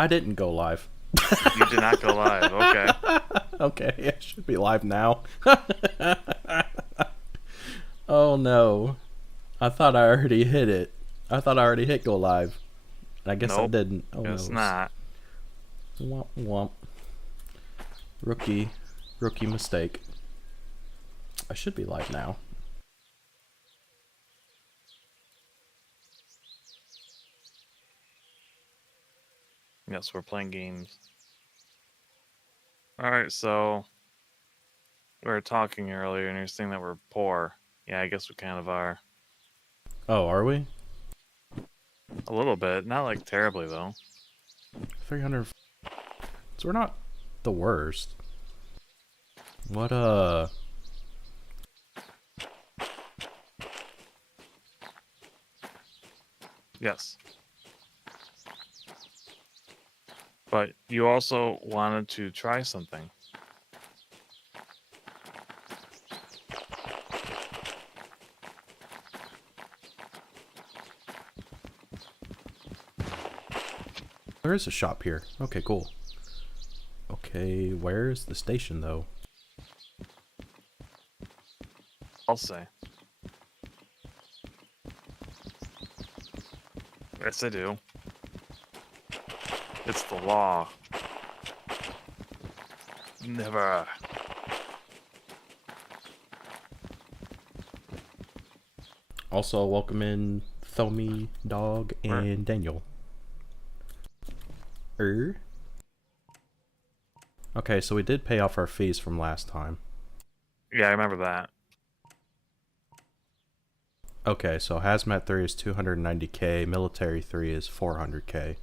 I didn't go live. You did not go live. Okay. Okay, I should be live now. Oh no. I thought I already hit it. I thought I already hit go live. I guess I Nope. didn't. Oh no. It's not. Womp womp. Rookie mistake. I should be live now. Yes, we're playing games. Alright, so we were talking earlier and you're saying that we're poor. Yeah, I guess we kind of are. Oh, are we? A little bit. Not like terribly though. 300. So we're not the worst. What Yes. But you also wanted to try something. There is a shop here. Okay, cool. Okay, where's the station though? I'll say. Yes, I do. It's the law. Never. Also, welcome in Thomy, Dog, and Daniel. Okay, so we did pay off our fees from last time. Yeah, I remember that. Okay, so Hazmat 3 is 290k, Military 3 is 400k.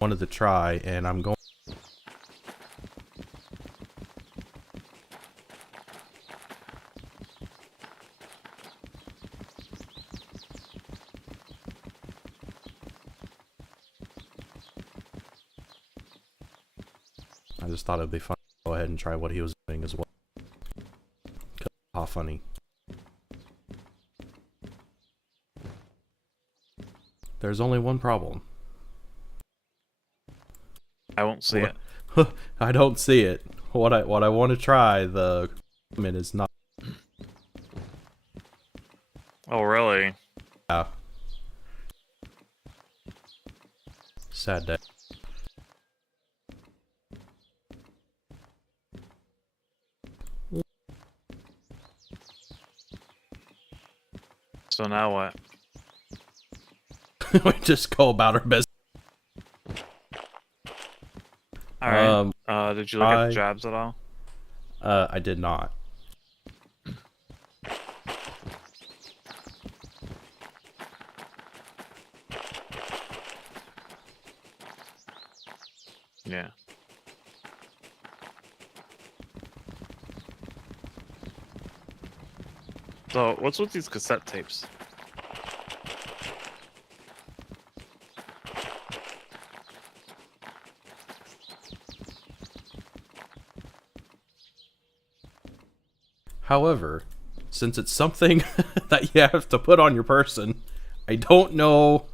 Wanted to try, and I'm going... I just thought it'd be fun to go ahead and try what he was doing as well. How funny. There's only one problem. I won't see it. I don't see it. What I want to try, the equipment is not. Oh, really? Yeah. Sad day. So now what? We just go about our business. Alright. Did you look at the jobs at all? I did not. Yeah. So, what's with these cassette tapes? However, since it's something that you have to put on your person, I don't know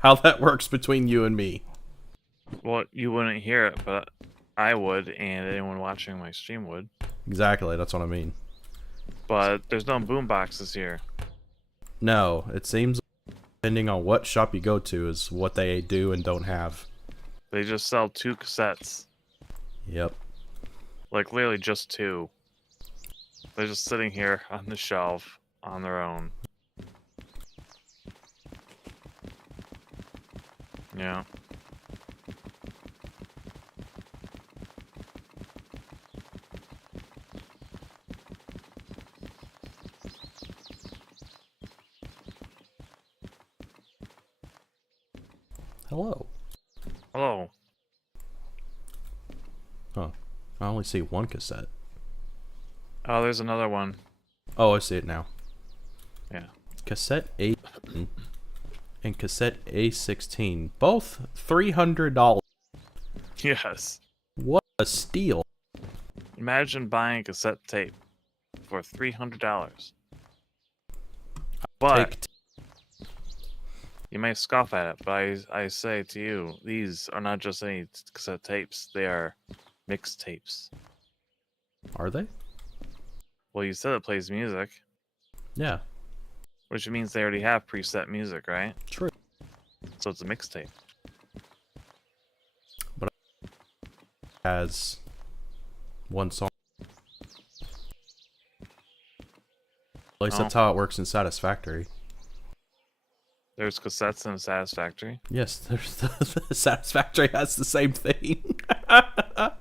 how that works between you and me. Well, you wouldn't hear it, but I would, and anyone watching my stream would. Exactly, that's what I mean. But there's no boom boxes here. No, it seems depending on what shop you go to is what they do and don't have. They just sell 2 cassettes. Yep. Like, literally just 2. They're just sitting here on the shelf on their own. Yeah. Hello. Hello. Huh. I only see one cassette. Oh, there's another one. Oh, I see it now. Yeah. Cassette A and cassette A16. Both $300. Yes. What a steal. Imagine buying a cassette tape for $300. But You may scoff at it, but I say to you, these are not just any cassette tapes. They are mixed tapes. Are they? Well, you said it plays music, Yeah. which means they already have preset music, right? True. So it's a mixtape. But it has one song. At least that's how it works in Satisfactory. There's cassettes in Satisfactory. Yes, there's the Satisfactory has the same thing. I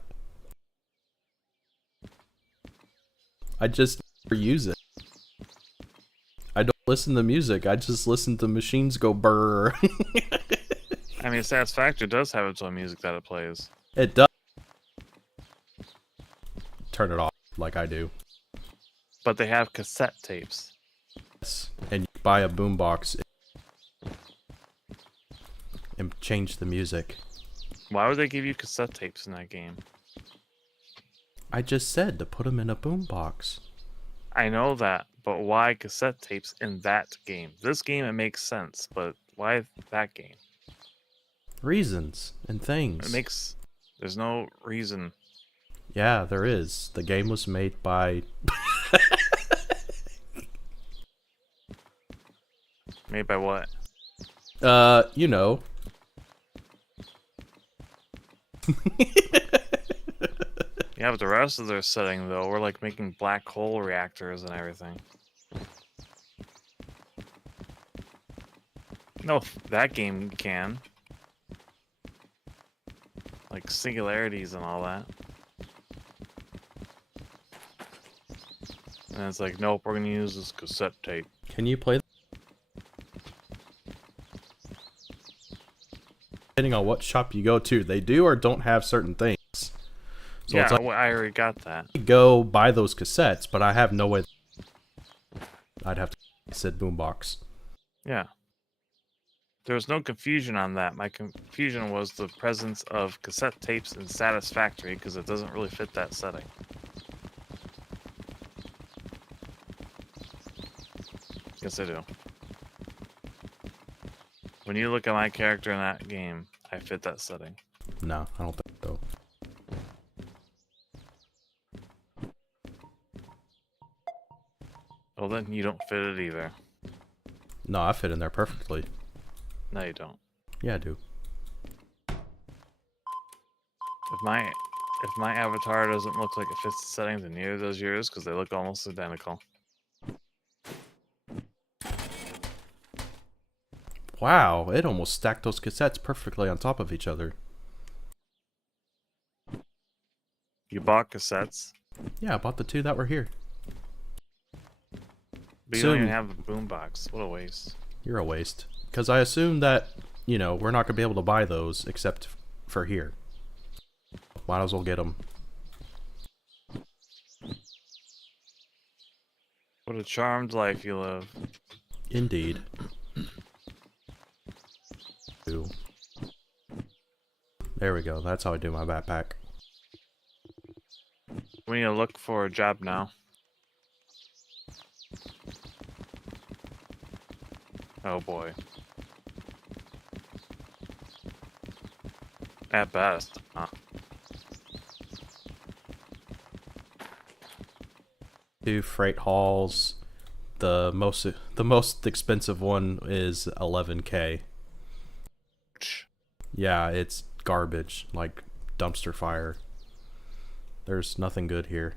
just never use it. I don't listen to music. I just listen to machines go brrr. I mean, Satisfactory does have its own music that it plays. It does. Turn it off like I do. But they have cassette tapes. Yes. And you buy a boombox and change the music. Why would they give you cassette tapes in that game? I just said to put them in a boombox. I know that, but why cassette tapes in that game? This game, it makes sense, but why that game? Reasons and things. There's no reason. Yeah, there is. The game was made by... Made by what? You know. Yeah, but the rest of their setting, though, we're like making black hole reactors and everything. No, that game can. Like singularities and all that. And it's like, nope, we're gonna use this cassette tape. Can you play? Depending on what shop you go to, they do or don't have certain things. So Yeah, it's like, I already got that. I go buy those cassettes, but I have no way. I'd have to sit boombox. Yeah. There was no confusion on that. My confusion was the presence of cassette tapes in Satisfactory because it doesn't really fit that setting. Yes, I do. When you look at my character in that game, I fit that setting. No, I don't think so. Well, then you don't fit it either. No, I fit in there perfectly. No, you don't. Yeah, I do. If my avatar doesn't look like it fits the setting, then neither does yours because they look almost identical. Wow, it almost stacked those cassettes perfectly on top of each other. You bought cassettes, Yeah, I bought the two that were here. but you don't even have a boombox. What a waste. You're a waste. Because I assume that, you know, we're not going to be able to buy those except for here. Might as well get them. What a charmed life you live. Indeed. Ooh. There we go. That's how I do my backpack. We need to look for a job now. Oh boy. At best, huh? Two freight hauls. The most expensive one is 11K. Yeah, it's garbage, like dumpster fire. There's nothing good here.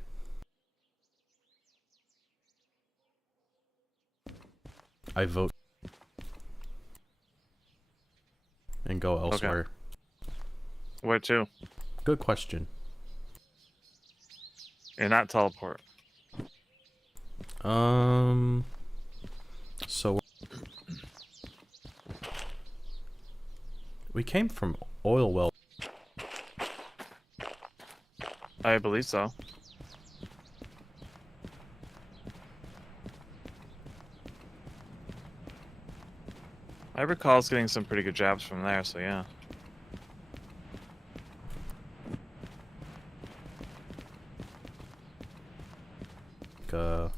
I vote and go elsewhere. Okay. Where to? Good question. And not teleport. So we came from oil well. I believe so. I recall us getting some pretty good jobs from there, so yeah. Uh,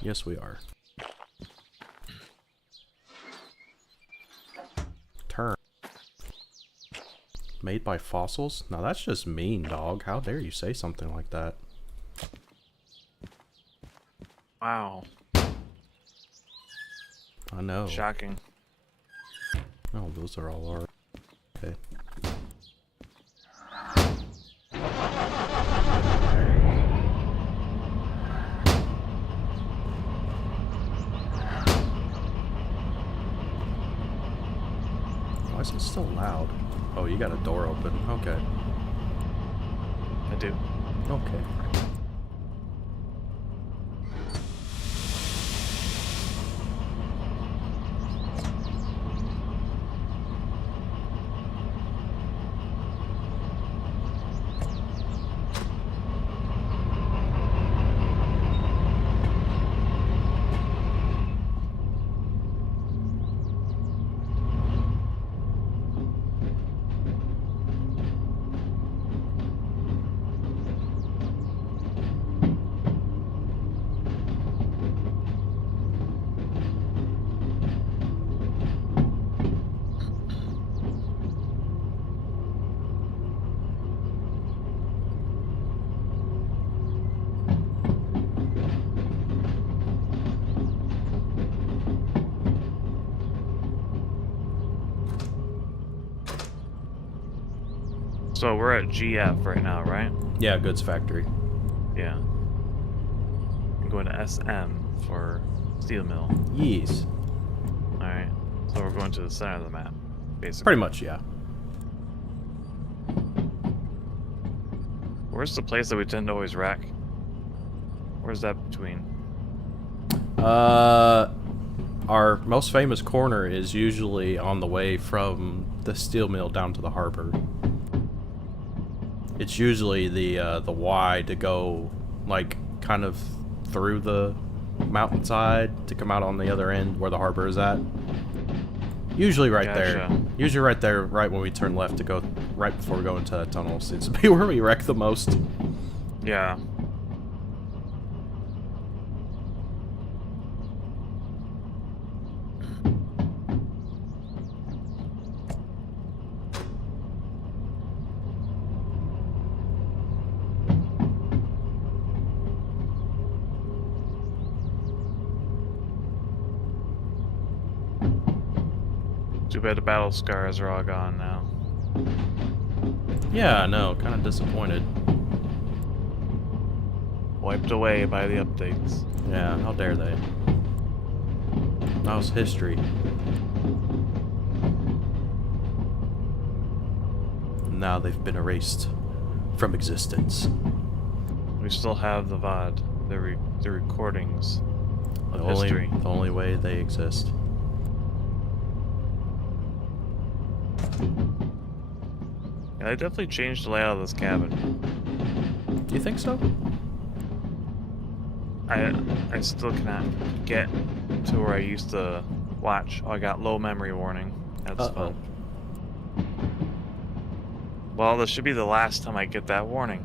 Yes, we are. Turn. Made by fossils? Now that's just mean, dog. How dare you say something like that? Wow. I know. Shocking. Oh, those are all our... Okay. Why is it still loud? Oh, you got a door open. Okay. I do. Okay. So we're at GF right now, right? Yeah, goods factory. Yeah. I'm going to SM for steel mill. Yes. Alright. So we're going to the center of the map, basically. Pretty much, yeah. Where's the place that we tend to always wreck? Where's that between? Our most famous corner is usually on the way from the steel mill down to the harbor. It's usually the Y to go, like, kind of through the mountainside to come out on the other end where the harbor is at. Usually right there. Gotcha. Usually right there, right when we turn left to go, right before we go into that tunnel, seems to be where we wreck the most. Yeah. Too bad the battle scars are all gone now. Yeah, I know, kind of disappointed. Wiped away by the updates. Yeah, how dare they? That was history. Now they've been erased from existence. We still have the VOD, the recordings of The history. only way they exist. Yeah, they definitely changed the layout of this cabin. Do you think so? I still cannot get to where I used to watch. Oh, I got low memory warning. That's fun. Well, this should be the last time I get that warning.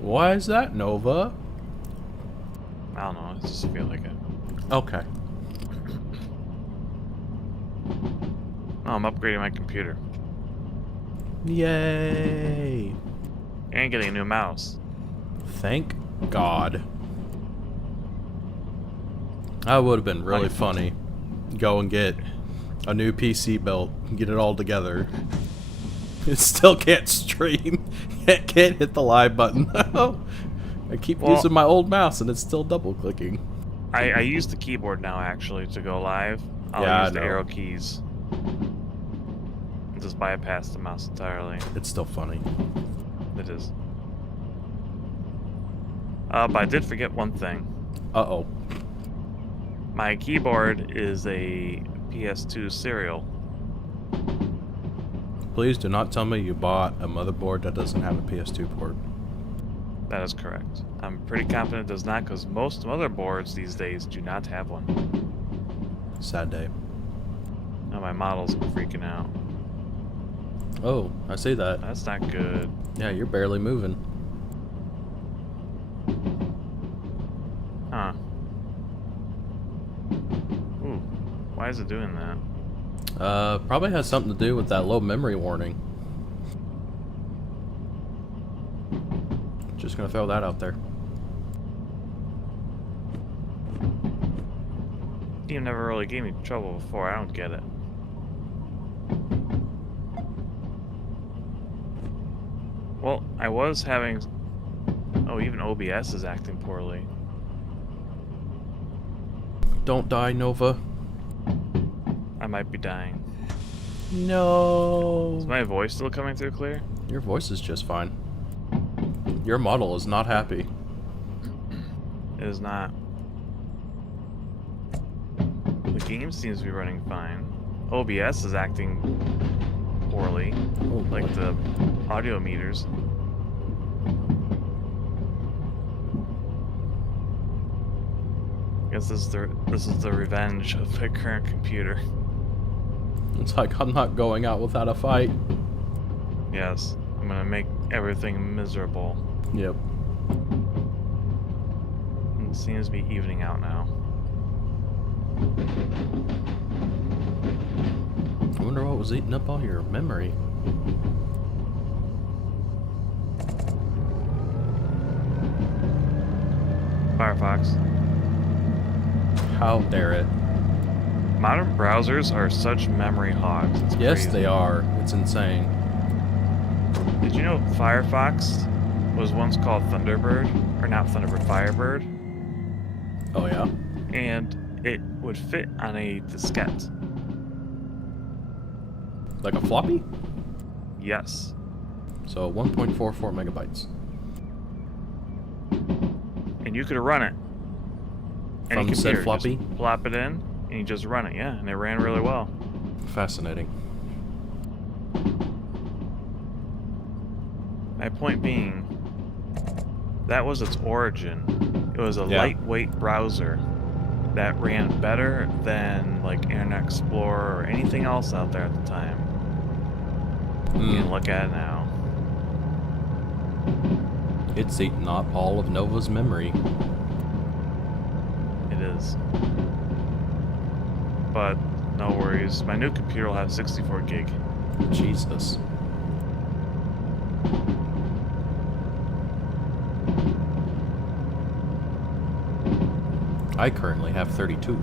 Why is that, Nova? I don't know. I just feel like it. Okay. Oh, I'm upgrading my computer. Yay! And getting a new mouse. Thank God. That would have been really funny. Go and get a new PC built, get it all together. It still can't stream. Can't hit the live button. I keep using my old mouse and it's still double clicking. I use the keyboard now actually to go live. I'll use the arrow keys. Just bypass the mouse entirely. It's still funny. It is. But I did forget one thing. Uh-oh. My keyboard is a PS2 serial. Please do not tell me you bought a motherboard that doesn't have a PS2 port. That is correct. I'm pretty confident it does not, because most motherboards these days do not have one. Sad day. Now my model's freaking out. Oh, I see that. That's not good. Yeah, you're barely moving. Why is it doing that? Probably has something to do with that low memory warning. Just gonna throw that out there. You never really gave me trouble before. I don't get it. Well, I was having... Oh, even OBS is acting poorly. Don't die, Nova. I might be dying. No. Is my voice still coming through clear? Your voice is just fine. Your model is not happy. It is not. The game seems to be running fine. OBS is acting poorly, Oh, like boy. the audio meters. I guess this is the revenge of my current computer. It's like I'm not going out without a fight. Yes, I'm gonna make everything miserable. Yep. It seems to be evening out now. I wonder what was eating up all your memory. Firefox. How dare it? Modern browsers are such memory hogs. It's Yes, crazy. they are. It's insane. Did you know Firefox was once called Thunderbird? Or not Thunderbird, Firebird? Oh, yeah? And it would fit on a diskette. Like a floppy? Yes. So 1.44 megabytes. And you could run it. Any From said computer, floppy? just plop it in, and you just run it, yeah, and it ran really well. Fascinating. My point being, that was its origin. It was a Yeah. lightweight browser that ran better than like Internet Explorer or anything else out there at the time. You can look at it now. It's eaten up all of Nova's memory. It is. But no worries. My new computer will have 64 gig. Jesus. I currently have 32.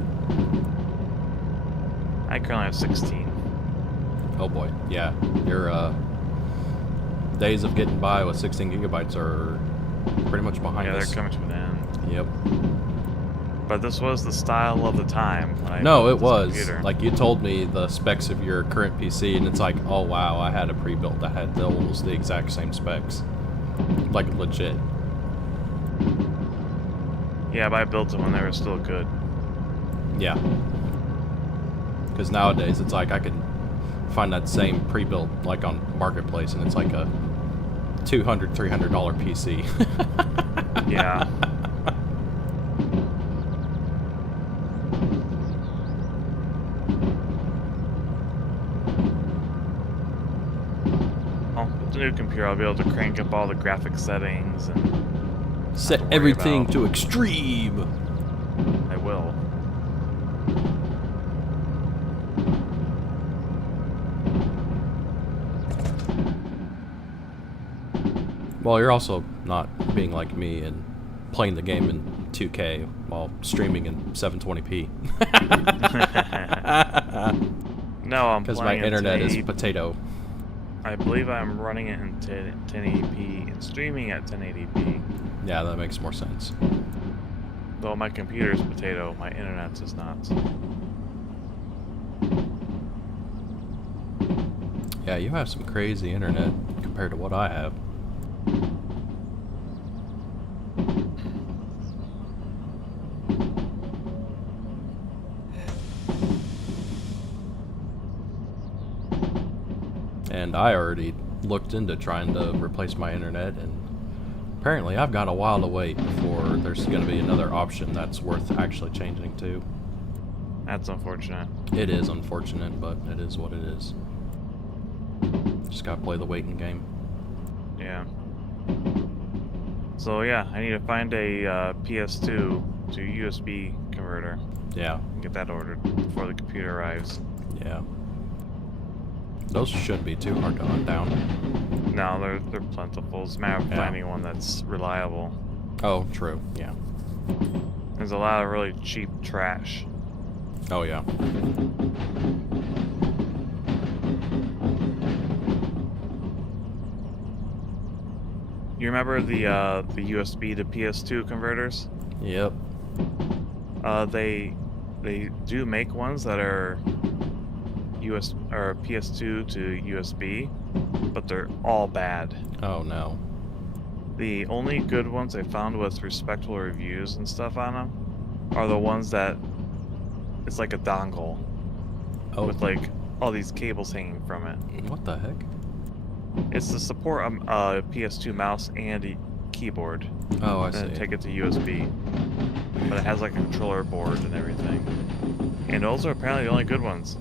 I currently have 16. Oh boy. Yeah. Your days of getting by with 16 gigabytes are pretty much behind Yeah, us. they're coming to an end. Yep. But this was the style of the time. When I No, built it this was. computer. Like, you told me the specs of your current PC, and it's like, oh wow, I had a pre-built that had almost the exact same specs. Like, legit. Yeah, but I built them when they were still good. Yeah. Because nowadays, it's like I could find that same pre-built, like, on Marketplace, and it's like a $200, $300 PC. Yeah. Well, with the new computer, I'll be able to crank up all the graphic settings, and Set worry everything about. to extreme. I will. Well, you're also not being like me and playing the game in 2K while streaming in 720p. No, I'm Because my playing in internet is 1080p. potato. I believe I'm running it in 1080p and streaming at 1080p. Yeah, that makes more sense. Though my computer's potato, my internet's is not. Yeah, you have some crazy internet compared to what I have. And I already looked into trying to replace my internet, and apparently I've got a while to wait before there's going to be another option that's worth actually changing to. That's unfortunate. It is unfortunate, but it is what it is. Just gotta play the waiting game. Yeah. So yeah, I need to find a PS2 to USB converter. Yeah. Get that ordered before the computer arrives. Yeah. Those shouldn't be too hard to hunt down. No, they're plentiful. It's a matter of Yeah. finding one that's reliable. Oh, true. Yeah. There's a lot of really cheap trash. Oh, yeah. You remember the USB to PS2 converters? Yep. They do make ones that are PS2 to USB, but they're all bad. Oh, no. The only good ones I found with respectful reviews and stuff on them are the ones that it's like a dongle Oh, with like all these cables hanging from it. what the heck? It's to support a PS2 mouse and a keyboard. Oh, I And then see. take it to USB. But it has like a controller board and everything. And those are apparently the only good ones.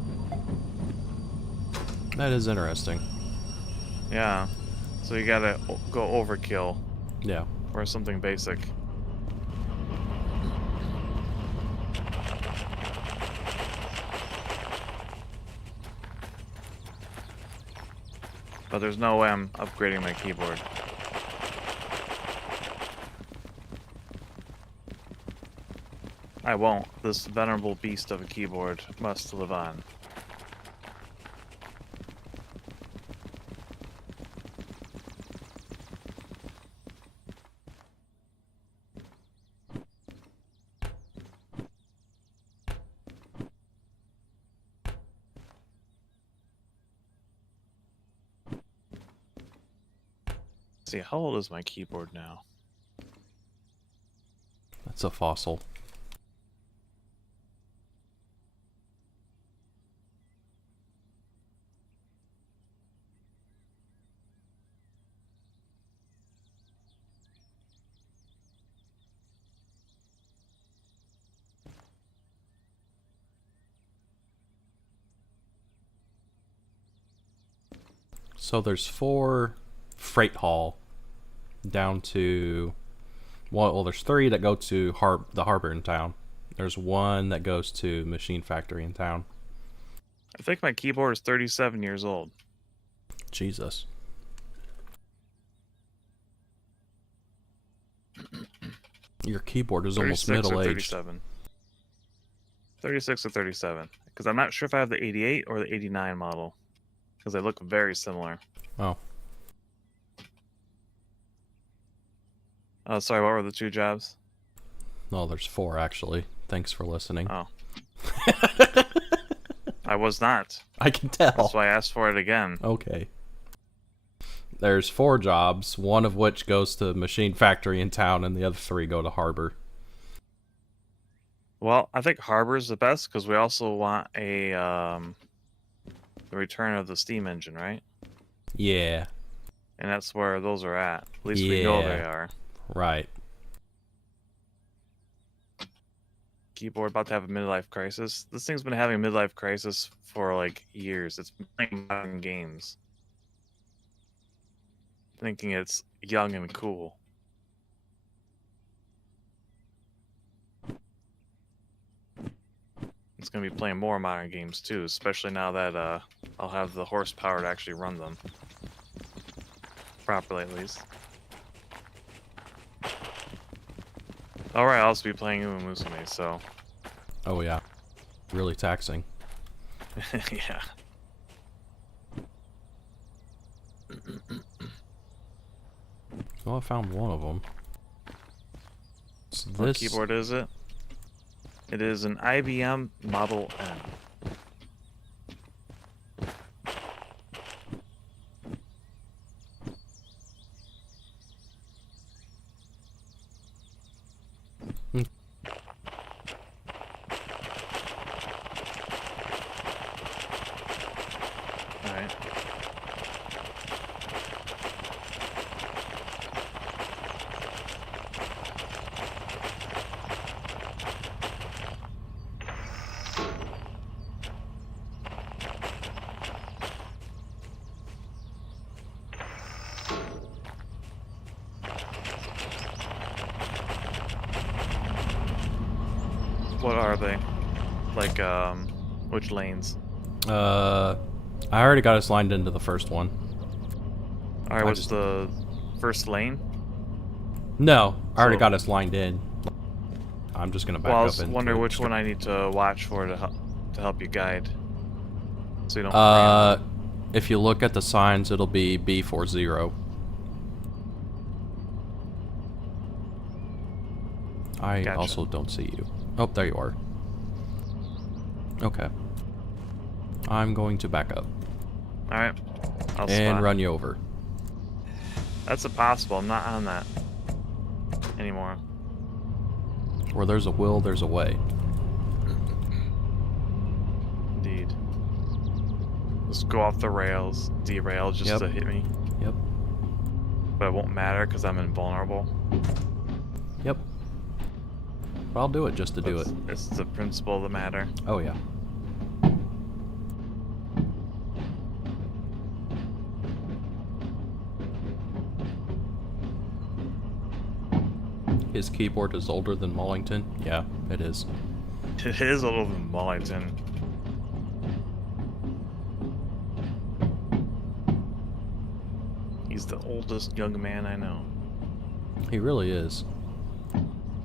That is interesting. Yeah. So you gotta go overkill Yeah. for something basic. But there's no way I'm upgrading my keyboard. I won't. This venerable beast of a keyboard must live on. See, how old is my keyboard now? That's a fossil. So there's 4 freight haul down to... Well, there's 3 that go to the harbor in town. There's 1 that goes to machine factory in town. I think my keyboard is 37 years old. Jesus. Your keyboard is almost 36 or middle-aged. 37. 36 or 37. Because I'm not sure if I have the 88 or the 89 model. Because they look very similar. Oh. Sorry, what were the 2 jobs? No, there's 4 actually. Thanks for listening. Oh. I was not. I can tell. That's why I asked for it again. Okay. There's 4 jobs, one of which goes to machine factory in town, and the other 3 go to harbor. Well, I think Harbor's the best because we also want a the return of the steam engine, right? Yeah. And that's where those are at. At least we know they are. Right. Keyboard about to have a midlife crisis. This thing's been having a midlife crisis for like years. It's been playing modern games, thinking it's young and cool. It's gonna be playing more modern games too, especially now that I'll have the horsepower to actually run them properly, at least. Alright, I'll also be playing Uma Musume, so Oh yeah. Really taxing. yeah. Well, I found one of them. It's What this. keyboard is it? It is an IBM Model N. Alright. What are they? Like, which lanes? I already got us lined into the first one. Alright, what's the first lane? No, I already got us lined in. I'm just gonna back Well, I up was into wondering it. which one I need to watch for to help you guide. So you don't if you look at the signs, it'll be B40. I Gotcha. also don't see you. Oh, there you are. Okay. I'm going to back up. Alright. I'll And spot. run you over. That's impossible. I'm not on that anymore. Where there's a will, there's a way. Indeed. Just go off the rails, derail just to hit me. Yep. But it won't matter because I'm invulnerable. Yep. But I'll do it just to do it. It's the principle of the matter. Oh, yeah. His keyboard is older than Mollington? Yeah, it is. It is older than Mollington. He's the oldest young man I know. He really is.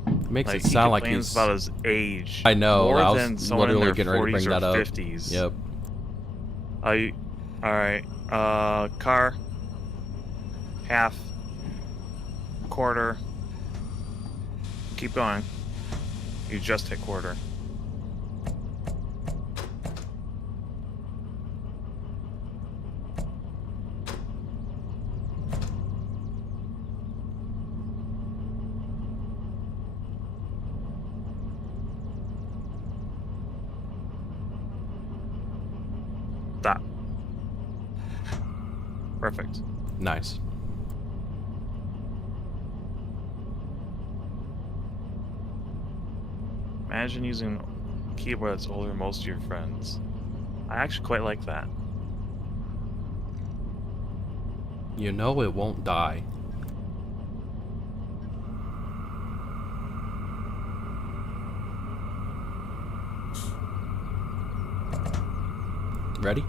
It makes Like, it sound like he complains he's... about his age. I know, More I than was someone in literally their getting ready to 40s bring or that up. 50s. Yep. Alright. Car. Half. Quarter. Keep going. You just hit quarter. Stop. Perfect. Nice. Imagine using a keyboard that's older than most of your friends. I actually quite like that. You know it won't die. Ready?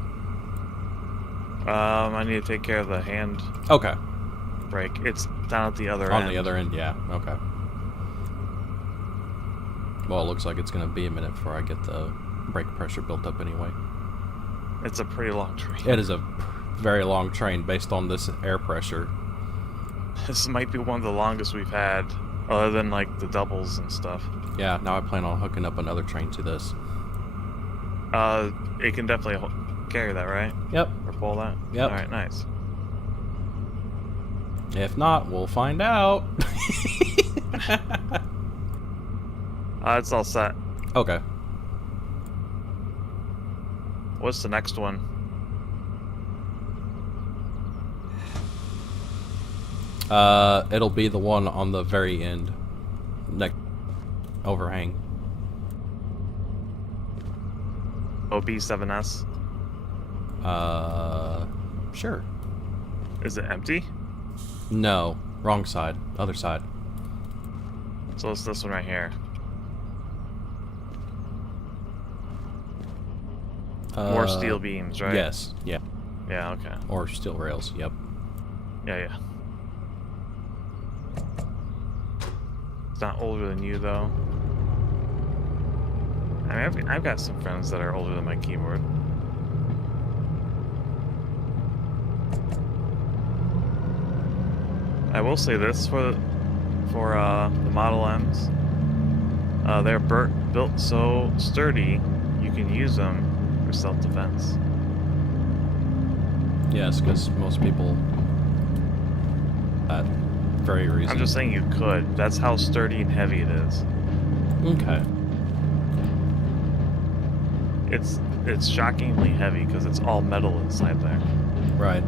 I need to take care of the hand Okay. brake. It's down at the other On end. the other end, yeah. Okay. Well, it looks like it's going to be a minute before I get the brake pressure built up anyway. It's a pretty long train. It is a very long train based on this air pressure. This might be one of the longest we've had, other than like the doubles and stuff. Yeah, now I plan on hooking up another train to this. It can definitely carry that, right? Yep. Or pull that? Yep. Alright, nice. If not, we'll find out. It's all set. Okay. What's the next one? It'll be the one on the very end. Next overhang. pt17? Sure. Is it empty? No, wrong side. Other side. So it's this one right here. More steel beams, right? Yes. Yeah. Yeah, okay. Or steel rails. Yep. Yeah. It's not older than you, though. I mean, I've got some friends that are older than my keyboard. I will say this for the Model M's. They're built so sturdy, you can use them for self-defense. Yes, because most people. That very reason. I'm just saying you could. That's how sturdy and heavy it is. Okay. It's shockingly heavy because it's all metal inside there. Right.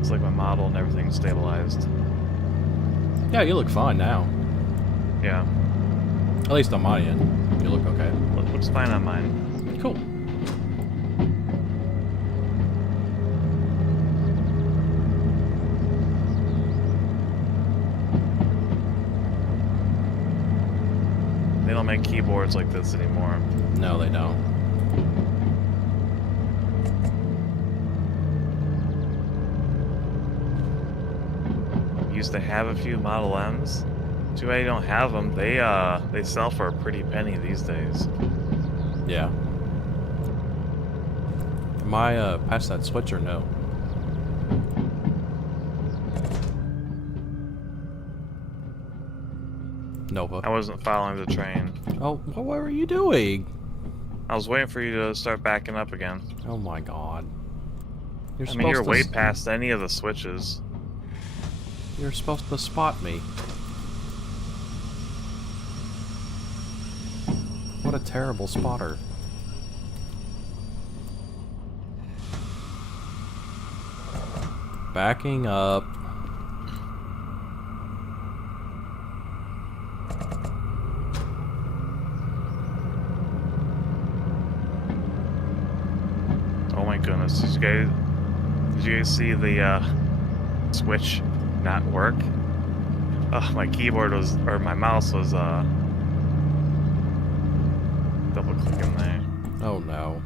It's like my model and everything's stabilized. Yeah, you look fine now. Yeah. At least on my end. You look okay. Looks fine on mine. Cool. don't make keyboards like this anymore. No, they don't. Used to have a few Model M's. Too bad you don't have them. They sell for a pretty penny these days. Yeah. Am I past that switch or no? Nova. I wasn't following the train. Oh, what were you doing? I was waiting for you to start backing up again. Oh my god. You're I mean, you're supposed way to past any of the switches. You're supposed to spot me. What a terrible spotter. Backing up. Oh my goodness! Did you guys see the switch not work? Oh, my keyboard was, or my mouse was double clicking there. Oh no.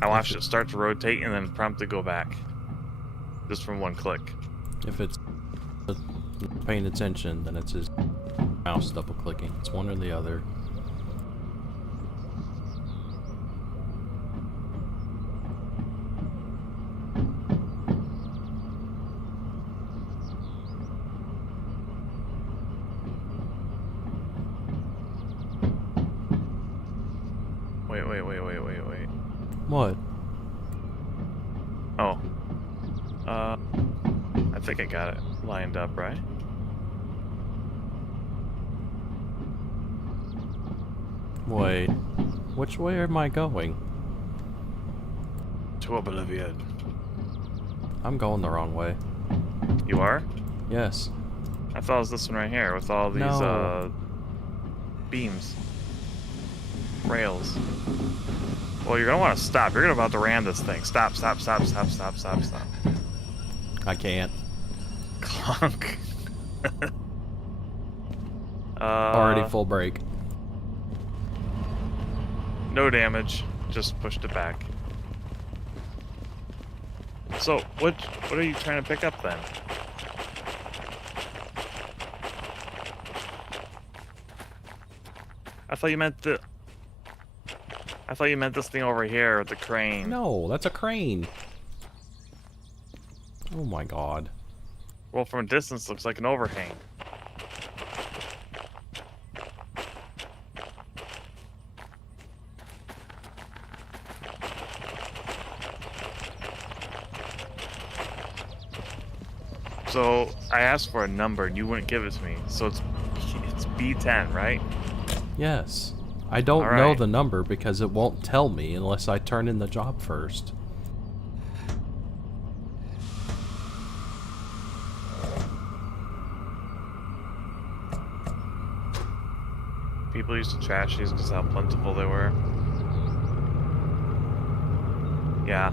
I watched it start to rotate and then promptly go back, just from one click. If it's paying attention, then it's his mouse double clicking. It's one or the other. Wait. What? Oh. I think I got it lined up, right? Wait. Which way am I going? To oblivion. I'm going the wrong way. You are? Yes. I thought it was this one right here with all these No. beams. Rails. Well, you're gonna want to stop. You're gonna about to ram this thing. Stop. I can't. Clunk. Already full brake. No damage. Just pushed it back. So, what are you trying to pick up then? I thought you meant this thing over here with the crane. No, that's a crane. Oh my god. Well, from a distance, looks like an overhang. So I asked for a number and you wouldn't give it to me. So it's B10, right? Yes. I don't All know right. the number because it won't tell me unless I turn in the job first. People used to trash these because how plentiful they were. Yeah.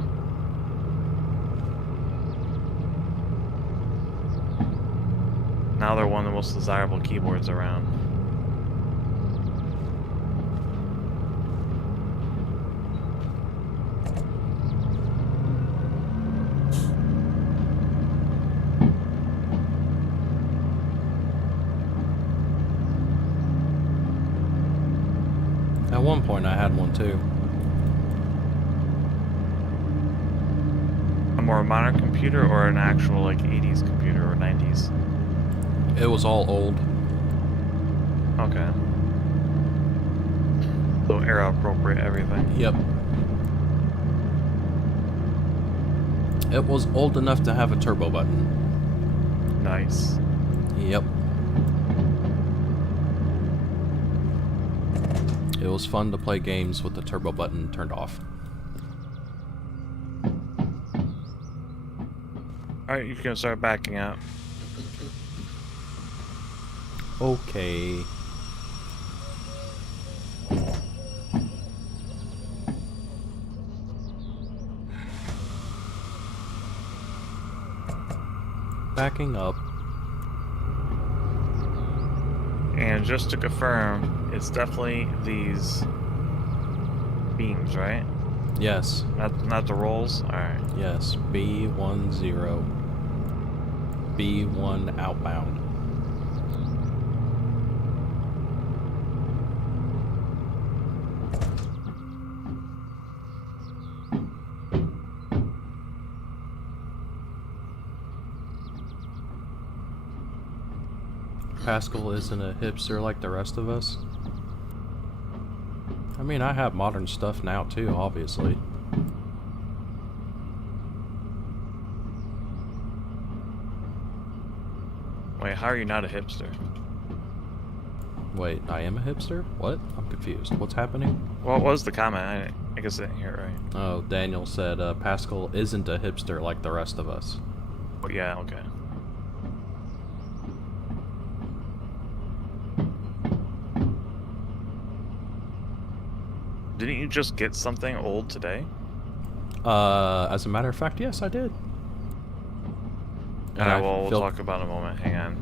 Now they're one of the most desirable keyboards around. At one point I had one too. A more modern computer or an actual like 80s computer or 90s? It was all old. Okay. So era appropriate everything. Yep. It was old enough to have a turbo button. Nice. Yep. It was fun to play games with the turbo button turned off. Alright, you can start backing up. Okay. And Backing up. And just to confirm, it's definitely these beams, right? Yes. Not the rolls? Alright. Yes. B10. B1 outbound. Pascal isn't a hipster like the rest of us. I mean, I have modern stuff now too, obviously. Wait, how are you not a hipster? Wait, I am a hipster? What? I'm confused. What's happening? What was the comment? I guess I didn't hear it right. Oh, Daniel said Pascal isn't a hipster like the rest of us. Oh, yeah, okay. Didn't you just get something old today? As a matter of fact, yes, I did. Alright, well, we'll talk about it in a moment. Hang on.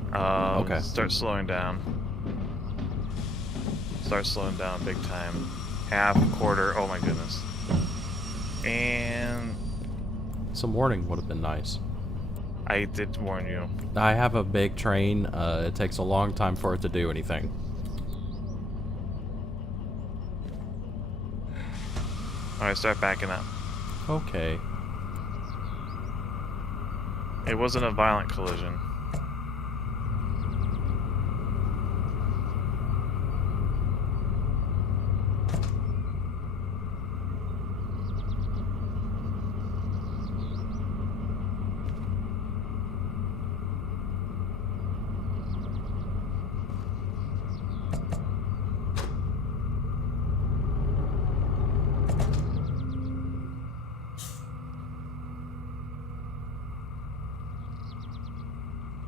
Okay. Start slowing down. Start slowing down big time. Half, quarter, oh my goodness. And... some warning would have been nice. I did warn you. I have a big train. It takes a long time for it to do anything. Alright, start backing up. Okay. It wasn't a violent collision.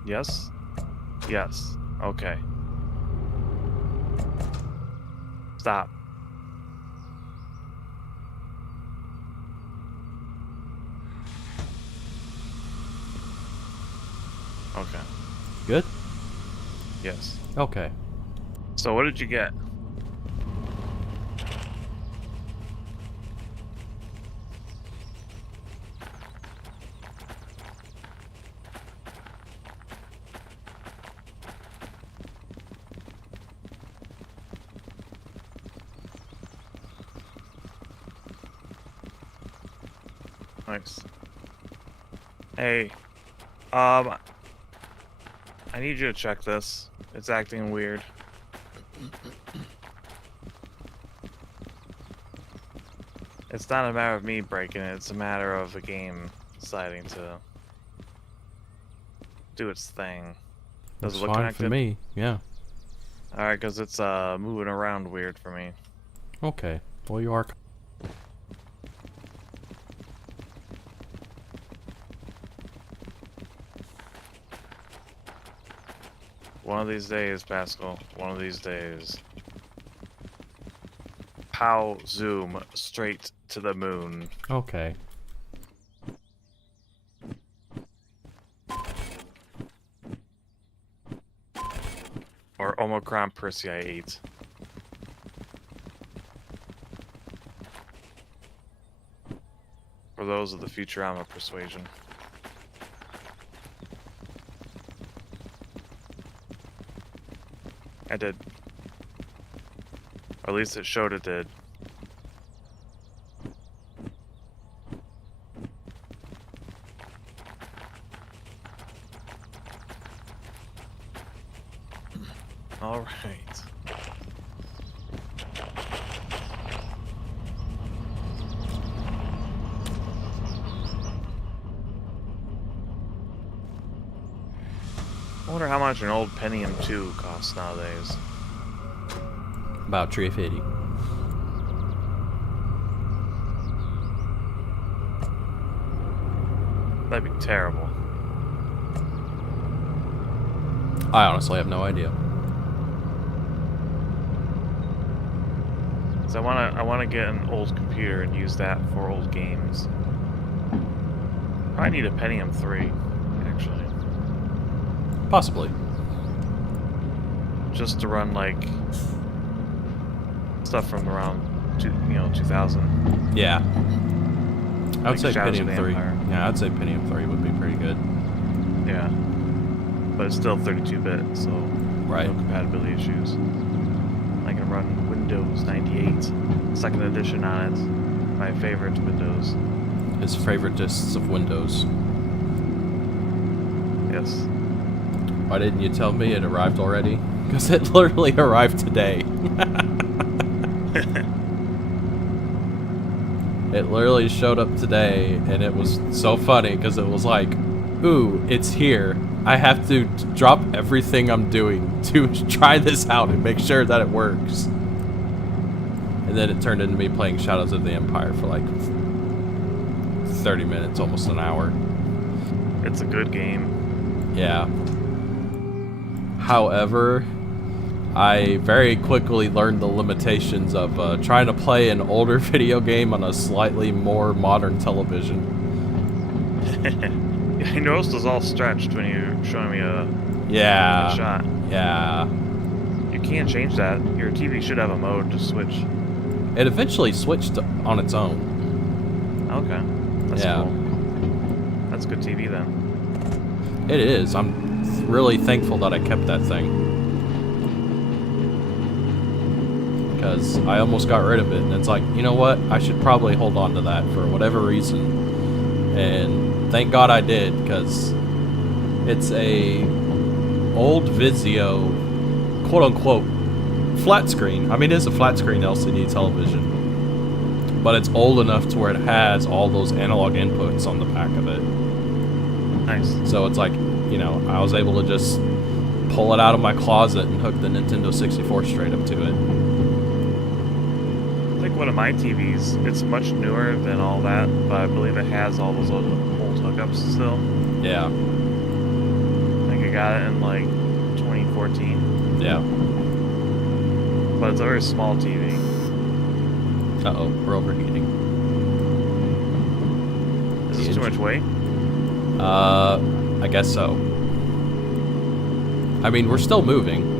Yes? Yes. Okay. Stop. Okay. Good? Yes. Okay. So what did you get? Nice. Hey, I need you to check this. It's acting weird. It's not a matter of me breaking it, it's a matter of the game deciding to do its thing. Does It's it look fine connected? for me, yeah. Alright, because it's moving around weird for me. Okay. Well, you are... One of these days, Pascal. One of these days. Pow, zoom, straight to the moon. Okay. Or Omicron Persei 8. For those of the Futurama persuasion. I did. Or at least it showed it did. All right. I wonder how much an old Pentium 2 costs nowadays. About $350. That'd be terrible. I honestly have no idea. 'Cause I wanna get an old computer and use that for old games. Probably need a Pentium 3, actually. Possibly. just to run like stuff from around 2000. Yeah. I would Like say Shadows of Pentium the 3. Empire. Yeah, I'd say Pentium 3 would be pretty good. Yeah, but it's still 32-bit, so Right. no compatibility issues. I can run Windows 98, second edition on it. My favorite Windows. His favoriteest of Windows. Yes. Why didn't you tell me it arrived already? Because it literally arrived today. It literally showed up today, and it was so funny because it was like, ooh, it's here. I have to drop everything I'm doing to try this out and make sure that it works. And then it turned into me playing Shadows of the Empire for like 30 minutes, almost an hour. It's a good game. Yeah. However, I very quickly learned the limitations of trying to play an older video game on a slightly more modern television. I noticed it was all stretched when you were showing me a shot. Yeah. You can't change that. Your TV should have a mode to switch. It eventually switched on its own. Okay. That's Yeah. cool. That's good TV then. It is. I'm really thankful that I kept that thing. Because I almost got rid of it, and it's like, you know what? I should probably hold on to that for whatever reason. And thank God I did, because it's a old Vizio, quote-unquote, flat screen. I mean, it's a flat screen LCD television. But it's old enough to where it has all those analog inputs on the back of it. Nice. So it's like, you know, I was able to just pull it out of my closet and hook the Nintendo 64 straight up to it. I think one of my TVs, it's much newer than all that, but I believe it has all those old hookups still. Yeah. I think I got it in like 2014. Yeah. But it's a very small TV. Uh-oh, we're overheating. Is this too much weight? I guess so. I mean, we're still moving.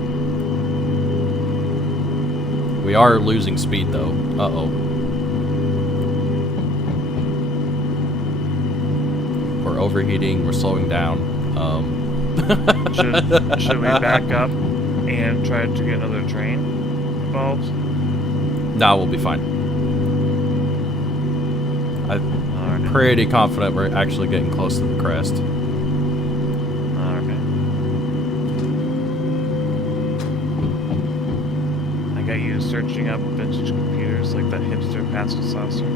We are losing speed, though. Uh-oh. We're overheating. We're slowing down. Should we back up and try to get another train involved? No, we'll be fine. I'm pretty confident we're actually getting close to the crest. Okay. I got you searching up vintage computers like that hipster Pascal saucer.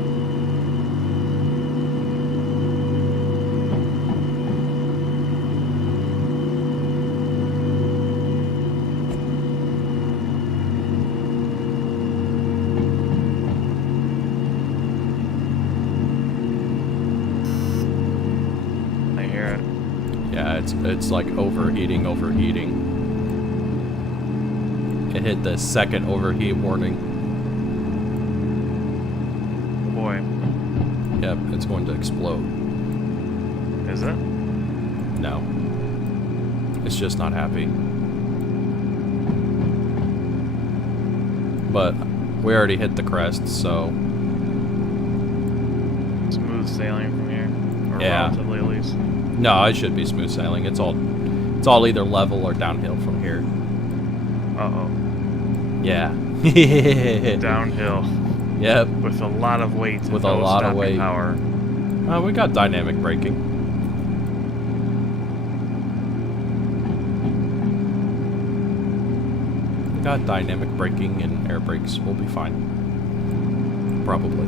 Yeah, it's like overheating. It hit the second overheat warning. Boy. Yep, it's going to explode. Is it? No. It's just not happy. But we already hit the crest, so... Smooth sailing from here? Or Yeah. relatively at least? No, it should be smooth sailing. It's all either level or downhill from here. Uh-oh. Yeah. Downhill. Yep. With a lot of weight. And With a no lot of stopping weight. Power. We got dynamic braking. We got dynamic braking and air brakes. We'll be fine. Probably.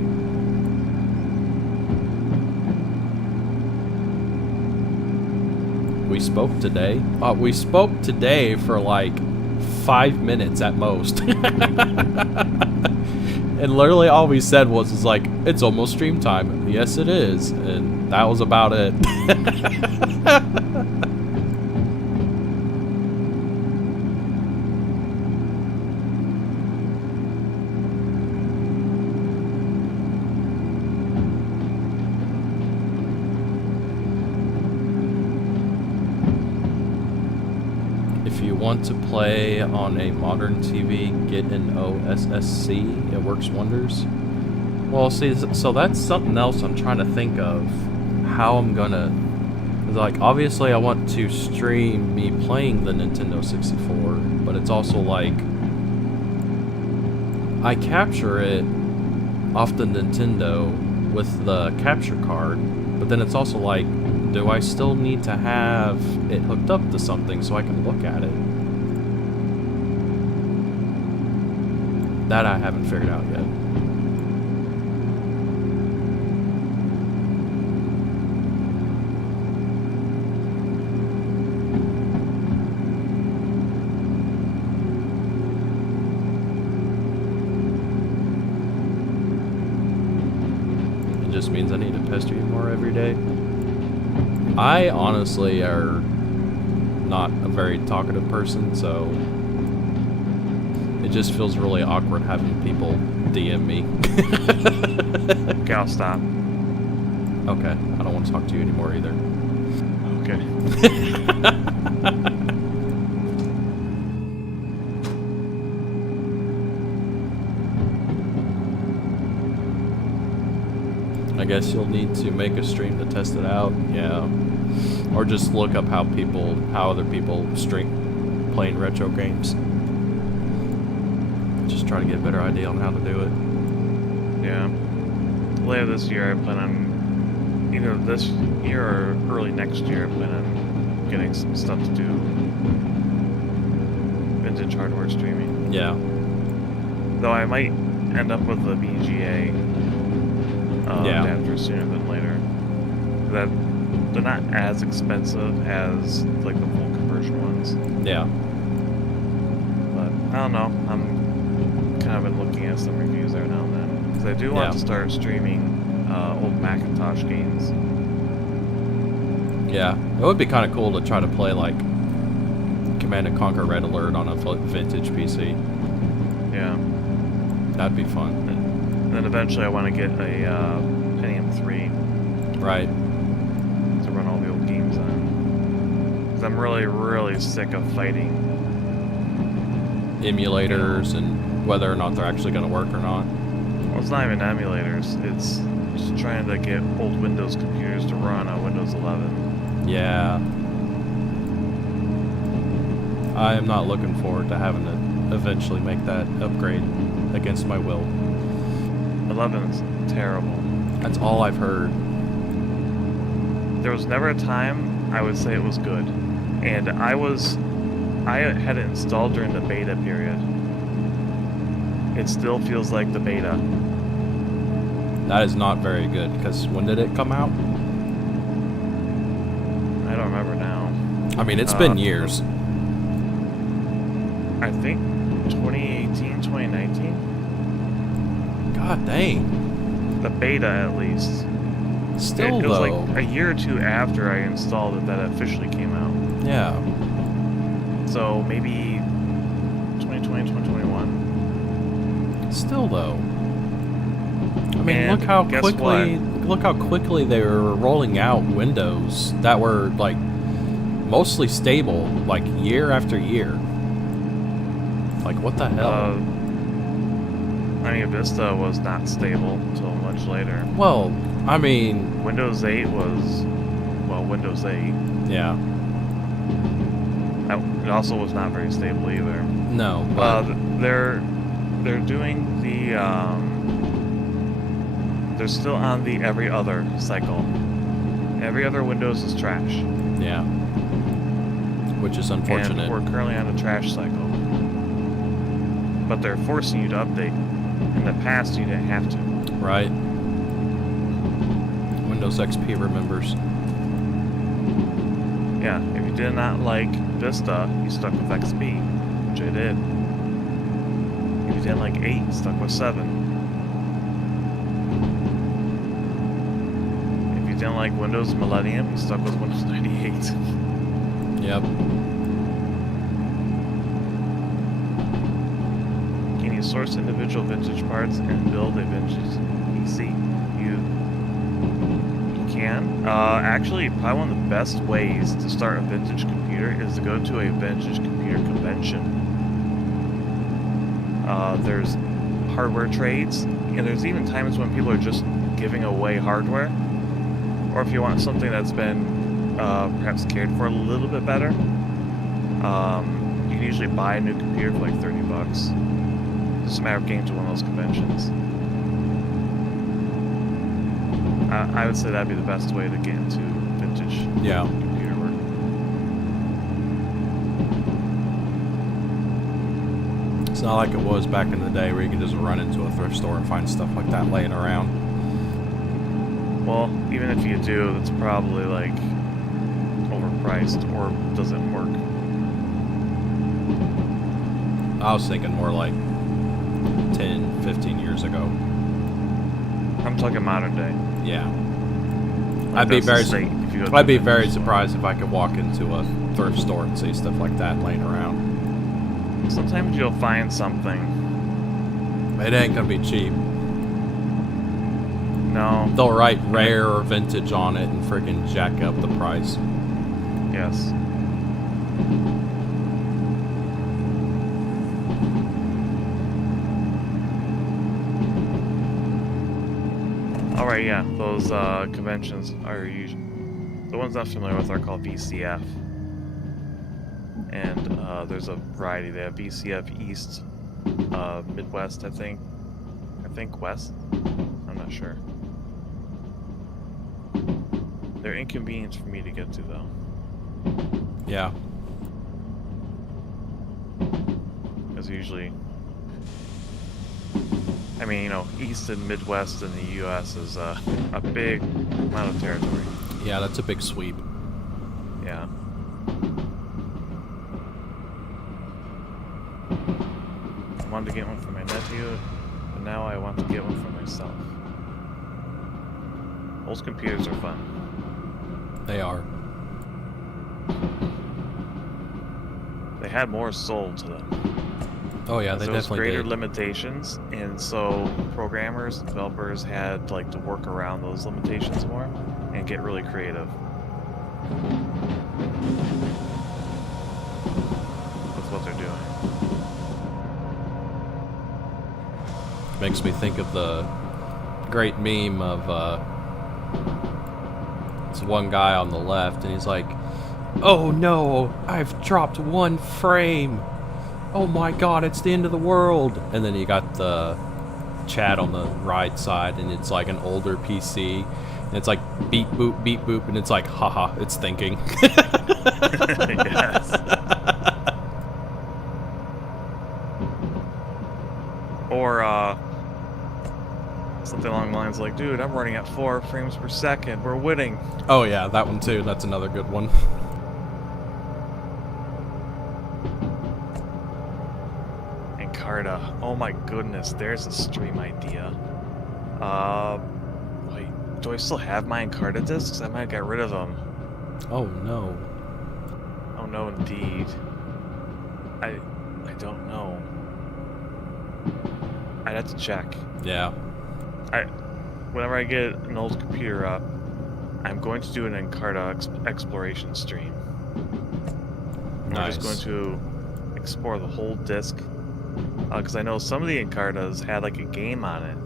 We spoke today. We spoke today for like 5 minutes at most. And literally all we said was like, it's almost stream time. Yes, it is. And that was about it. want to play on a modern TV, get an OSSC. It works wonders. Well, see, so that's something else I'm trying to think of. How I'm gonna... Like, obviously I want to stream me playing the Nintendo 64, but it's also like... I capture it off the Nintendo with the capture card, but then it's also like, do I still need to have it hooked up to something so I can look at it? That I haven't figured out yet. It just means I need to pester you more every day. I honestly are not a very talkative person, so it just feels really awkward having people DM me. Okay, I'll stop. Okay, I don't want to talk to you anymore either. Okay. I guess you'll need to make a stream to test it out, yeah. Or just look up how other people stream playing retro games. Just try to get a better idea on how to do it. Yeah. Later this year, I plan on either this year or early next year. I plan on getting some stuff to do vintage hardware streaming. Yeah. Though I might end up with the VGA adapter sooner than later. That they're not as expensive as like the full conversion ones. Yeah. But I don't know. I'm kind of been looking at some reviews there now and then because I do want to start streaming old Macintosh games. Yeah, it would be kind of cool to try to play like Command & Conquer Red Alert on a vintage PC. Yeah. That'd be fun. And then eventually I want to get a Pentium 3. Right. To run all the old games on. Because I'm really, really sick of fighting emulators and whether or not they're actually going to work or not. Well, it's not even emulators. It's just trying to get old Windows computers to run on Windows 11. Yeah. I am not looking forward to having to eventually make that upgrade against my will. 11 is terrible. That's all I've heard. There was never a time I would say it was good. And I had it installed during the beta period. It still feels like the beta. That is not very good, because when did it come out? I don't remember now. I mean, it's been years. I think 2018, 2019? God dang. The beta, at least. Still, it was though. like a year or two after I installed it that it officially came out. Yeah. So maybe 2020, 2021. Still, though. I mean, And look how guess quickly they were rolling out Windows that were like mostly stable, like year after year. Like, what the hell? I mean, Vista was not stable until much later. Well, I mean, Windows 8 was, well, Windows 8. Yeah. It also was not very stable either. No, but they're doing the they're still on the every other cycle. Every other Windows is trash. yeah, which is unfortunate. And we're currently on a trash cycle. But they're forcing you to update. In the past, you didn't have to. Right. Windows XP remembers. Yeah, if you did not like Vista, you stuck with XP, which I did. If you didn't like 8, you stuck with 7. If you didn't like Windows Millennium, you stuck with Windows 98. Yep. Can you source individual vintage parts and build a vintage PC? You can. Actually, probably one of the best ways to start a vintage computer computer is to go to a vintage computer convention. There's hardware trades, and there's even times when people are just giving away hardware. Or if you want something that's been perhaps cared for a little bit better, you can usually buy a new computer for like $30. It's just a matter of getting to one of those conventions. I would say that'd be the best way to get into vintage computer work. It's not like it was back in the day where you could just run into a thrift store and find stuff like that laying around. Well, even if you do, it's probably like overpriced or doesn't work. I was thinking more like 10, 15 years ago. I'm talking modern day. Yeah. Like I'd be very convention. surprised if I could walk into a thrift store and see stuff like that laying around. Sometimes you'll find something. It ain't gonna be cheap. No. They'll write rare or vintage on it and freaking jack up the price. Yes. Alright, yeah, those conventions are usually... The ones I'm familiar with are called VCF. And there's a variety. They have VCF East, Midwest, I think West. I'm not sure. They're inconvenient for me to get to, though. Yeah. Because usually... I mean, you know, East and Midwest in the U.S. is a big amount of territory. Yeah, that's a big sweep. Yeah. I wanted to get one for my nephew, but now I want to get one for myself. Those computers are fun. They are. They had more soul to them. Oh yeah, they there was definitely greater did. limitations, and so programmers, developers had like to work around those limitations more and get really creative with what they're doing. Makes me think of the great meme of it's one guy on the left, and he's like, "Oh no, I've dropped one frame. Oh my god, it's the end of the world." And then you got the chat on the right side, and it's like an older PC, and it's like beep boop, and it's like, haha, it's thinking. Yes. Or something along the lines like, dude, I'm running at 4 frames per second. We're winning. Oh yeah, that one too. That's another good one. Encarta. Oh my goodness, there's a stream idea. Wait, do I still have my Encarta discs? I might have got rid of them. Oh no. Oh no, indeed. I don't know. I'd have to check. Yeah. Whenever I get an old computer up, I'm going to do an Encarta exploration stream. Nice. I'm just going to explore the whole disc. Because I know some of the Encartas had like a game on it.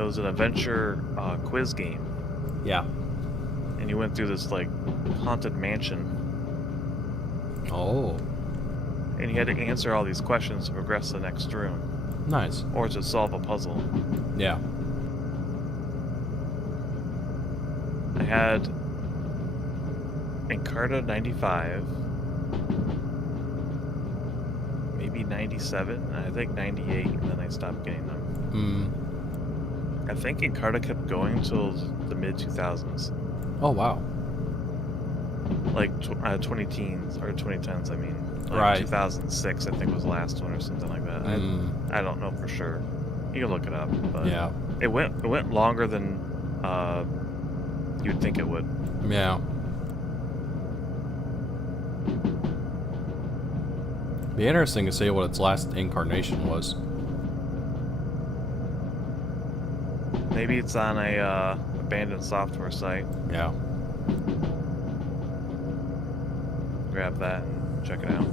It was an adventure quiz game. Yeah. And you went through this like haunted mansion. Oh. And you had to answer all these questions to progress to the next room. Nice. Or to solve a puzzle. Yeah. I had Encarta 95, maybe 97, and I think 98, and then I stopped getting them. I think Encarta kept going until the mid-2000s. Oh, wow. Like 20-teens, or 2010s, I mean. Like Right. 2006, I think, was the last one, or something like that. I don't know for sure. You can look it up, but Yeah. it went longer than you'd think it would. Yeah. Be interesting to see what its last incarnation was. Maybe it's on a abandoned software site. Yeah. grab that and check it out.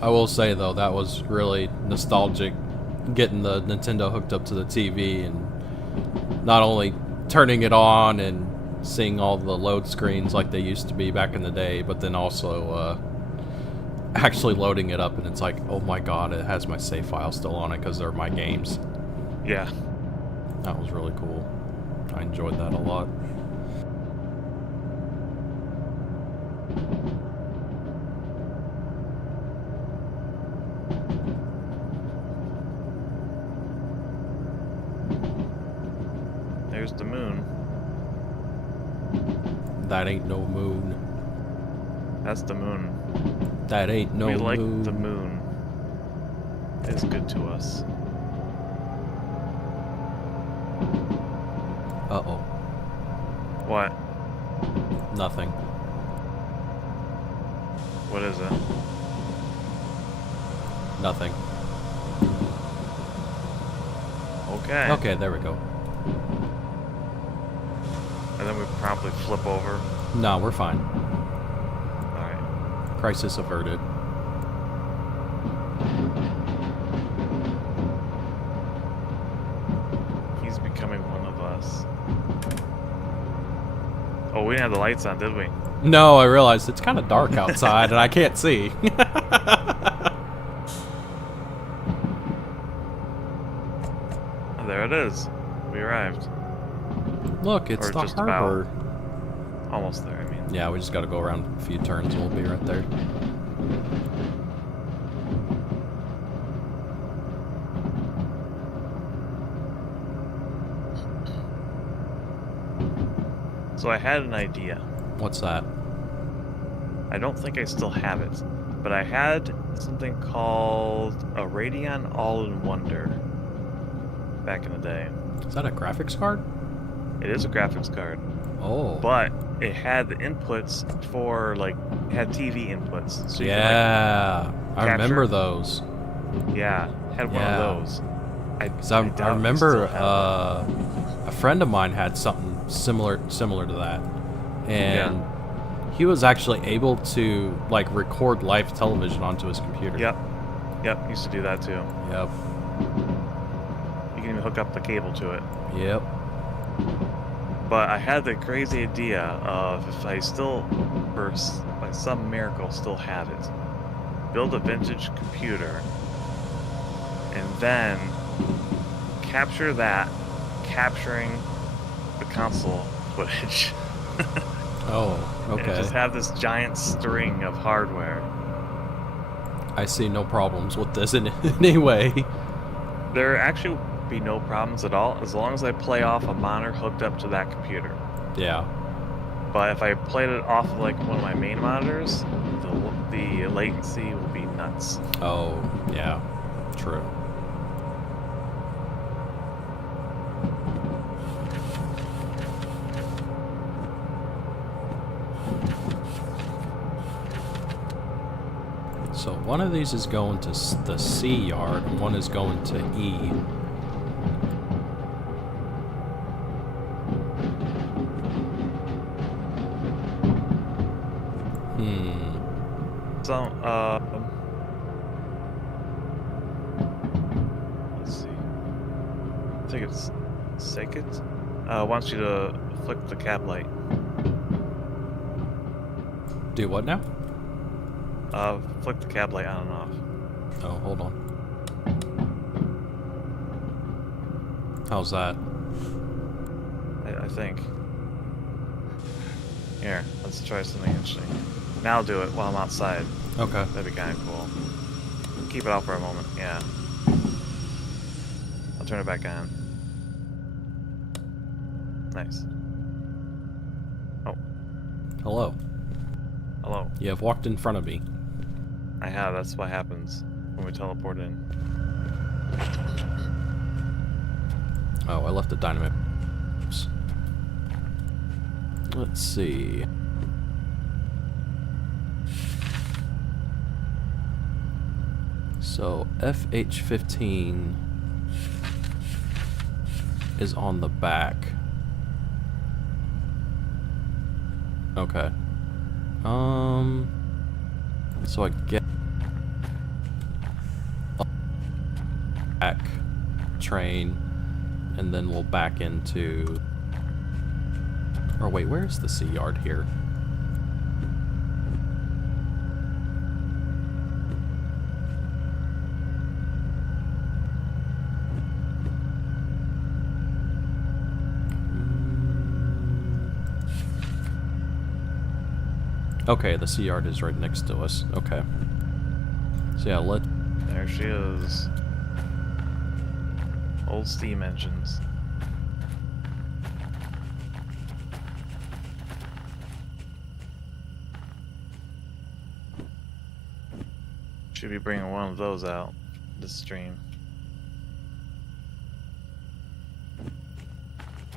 I will say though, that was really nostalgic, getting the Nintendo hooked up to the TV and not only turning it on and seeing all the load screens like they used to be back in the day, but then also actually loading it up and it's like, oh my god, it has my save file still on it because they're my games. Yeah. That was really cool. I enjoyed that a lot. There's the moon. That ain't no moon. That's the moon. That ain't no we like moon. the moon. It's good to us. Uh-oh. What? Nothing. What is it? Nothing. Okay. Okay, there we go. And then we promptly flip over. No, we're fine. Alright. Crisis averted. He's becoming one of us. Oh, we didn't have the lights on, did we? No, I realized it's kind of dark outside and I can't see. There it is. We arrived. Look, it's Or the just harbor. Almost there, I mean. Yeah, we just gotta go around a few turns and we'll be right there. So I had an idea. What's that? I don't think I still have it, but I had something called a Radeon All-in-Wonder back in the day. Is that a graphics card? It is a graphics card, Oh. but it had the inputs for, like, it had TV inputs. So you Yeah. I remember capture- those. yeah, had one Yeah. of those. I doubt I we remember still have it. a friend of mine had something similar to that. And he was actually able to like record live television onto his computer. Yep, used to do that too. Yep. You can even hook up the cable to it. Yep. But I had the crazy idea of if I still, by some miracle, still have it, build a vintage computer, and then capture that, capturing the console footage. Oh, And okay. just have this giant string of hardware. I see no problems with this in any way. There actually would be no problems at all as long as I play off a monitor hooked up to that computer. Yeah. But if I played it off of like one of my main monitors, the latency will be nuts. Oh, yeah. True. So one of these is going to the C yard, and one is going to E. So, let's see. I think it's Second. Wants you to flick the cab light. Do what now? Flick the cab light on and off. Oh, hold on. How's that? I think. Here, let's try something interesting. Now I'll do it while I'm outside. Okay. That'd be kind of cool. Keep it off for a moment, yeah. I'll turn it back on. Nice. Oh, Hello. hello. You have walked in front of me. I have, that's what happens when we teleport in. Oh, I left the dynamite. Oops. Let's see. So FH15 is on the back. Okay. So I get back train, and then we'll back into. Or wait, where's the sea yard here? Okay, the sea yard is right next to us. Okay. So yeah, There she is. Old steam engines. Should be bringing one of those out this stream.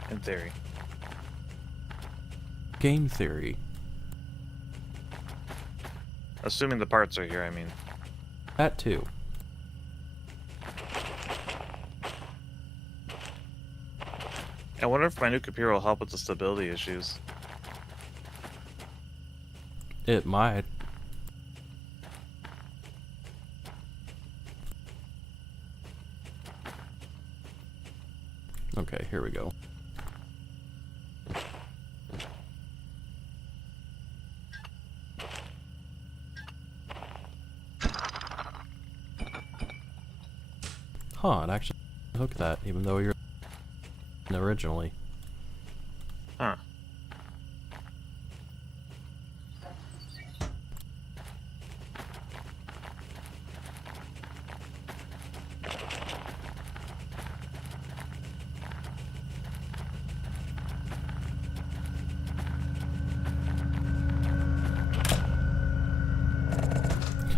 In theory. Game theory. Assuming the parts are here, I mean. That too. I wonder if my new computer will help with the stability issues. It might. Okay, here we go. Huh, it actually hooked that, even though you're originally. Huh.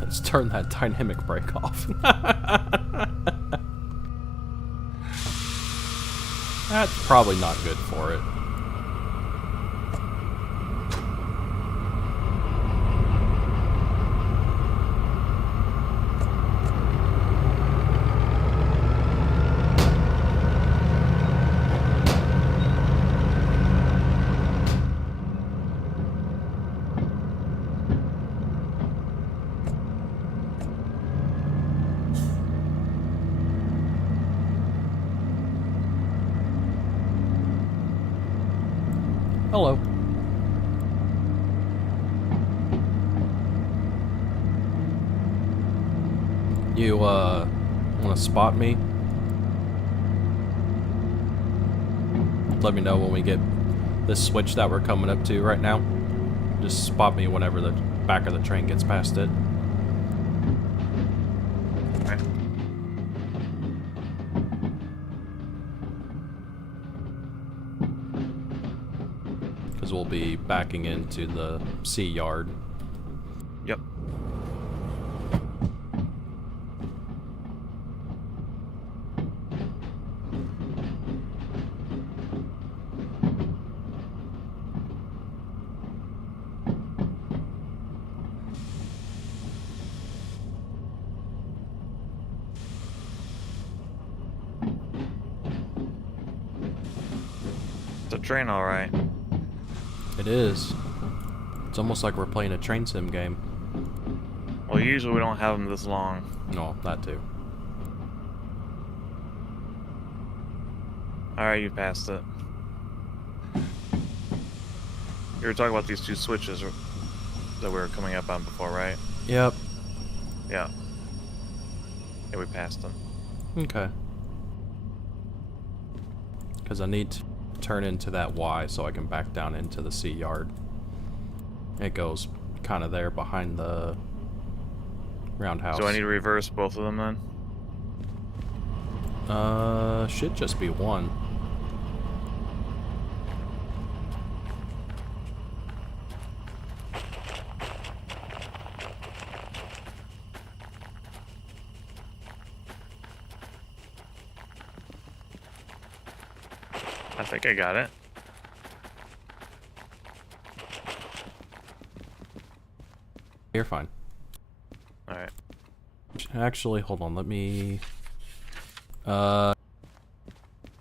Let's turn that dynamic brake off. That's probably not good for it. Hello. You, want to spot me? Let me know when we get this switch that we're coming up to right now. Just spot me whenever the back of the train gets past it. Okay. Because we'll be backing into the sea yard. Yep. It's a train, all right. It is. It's almost like we're playing a train sim game. Well, usually we don't have them this long. No, that too. Alright, you passed it. You were talking about these two switches that we were coming up on before, right? Yep. Yeah. Yeah, we passed them. Okay. Because I need to turn into that Y so I can back down into the sea yard. It goes kind of there behind the roundhouse. So I need to reverse both of them then? Should just be one. I think I got it. You're fine. Alright. Actually, hold on, let me the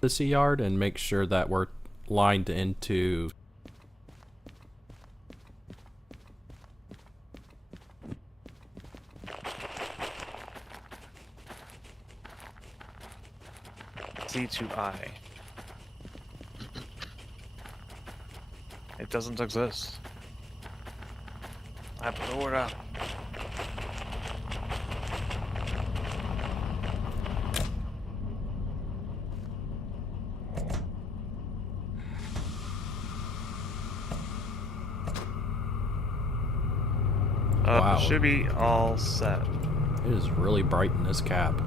sea yard and make sure that we're lined into C2I. It doesn't exist. I blew it up. Wow. Should be all set. It is really bright in this cab.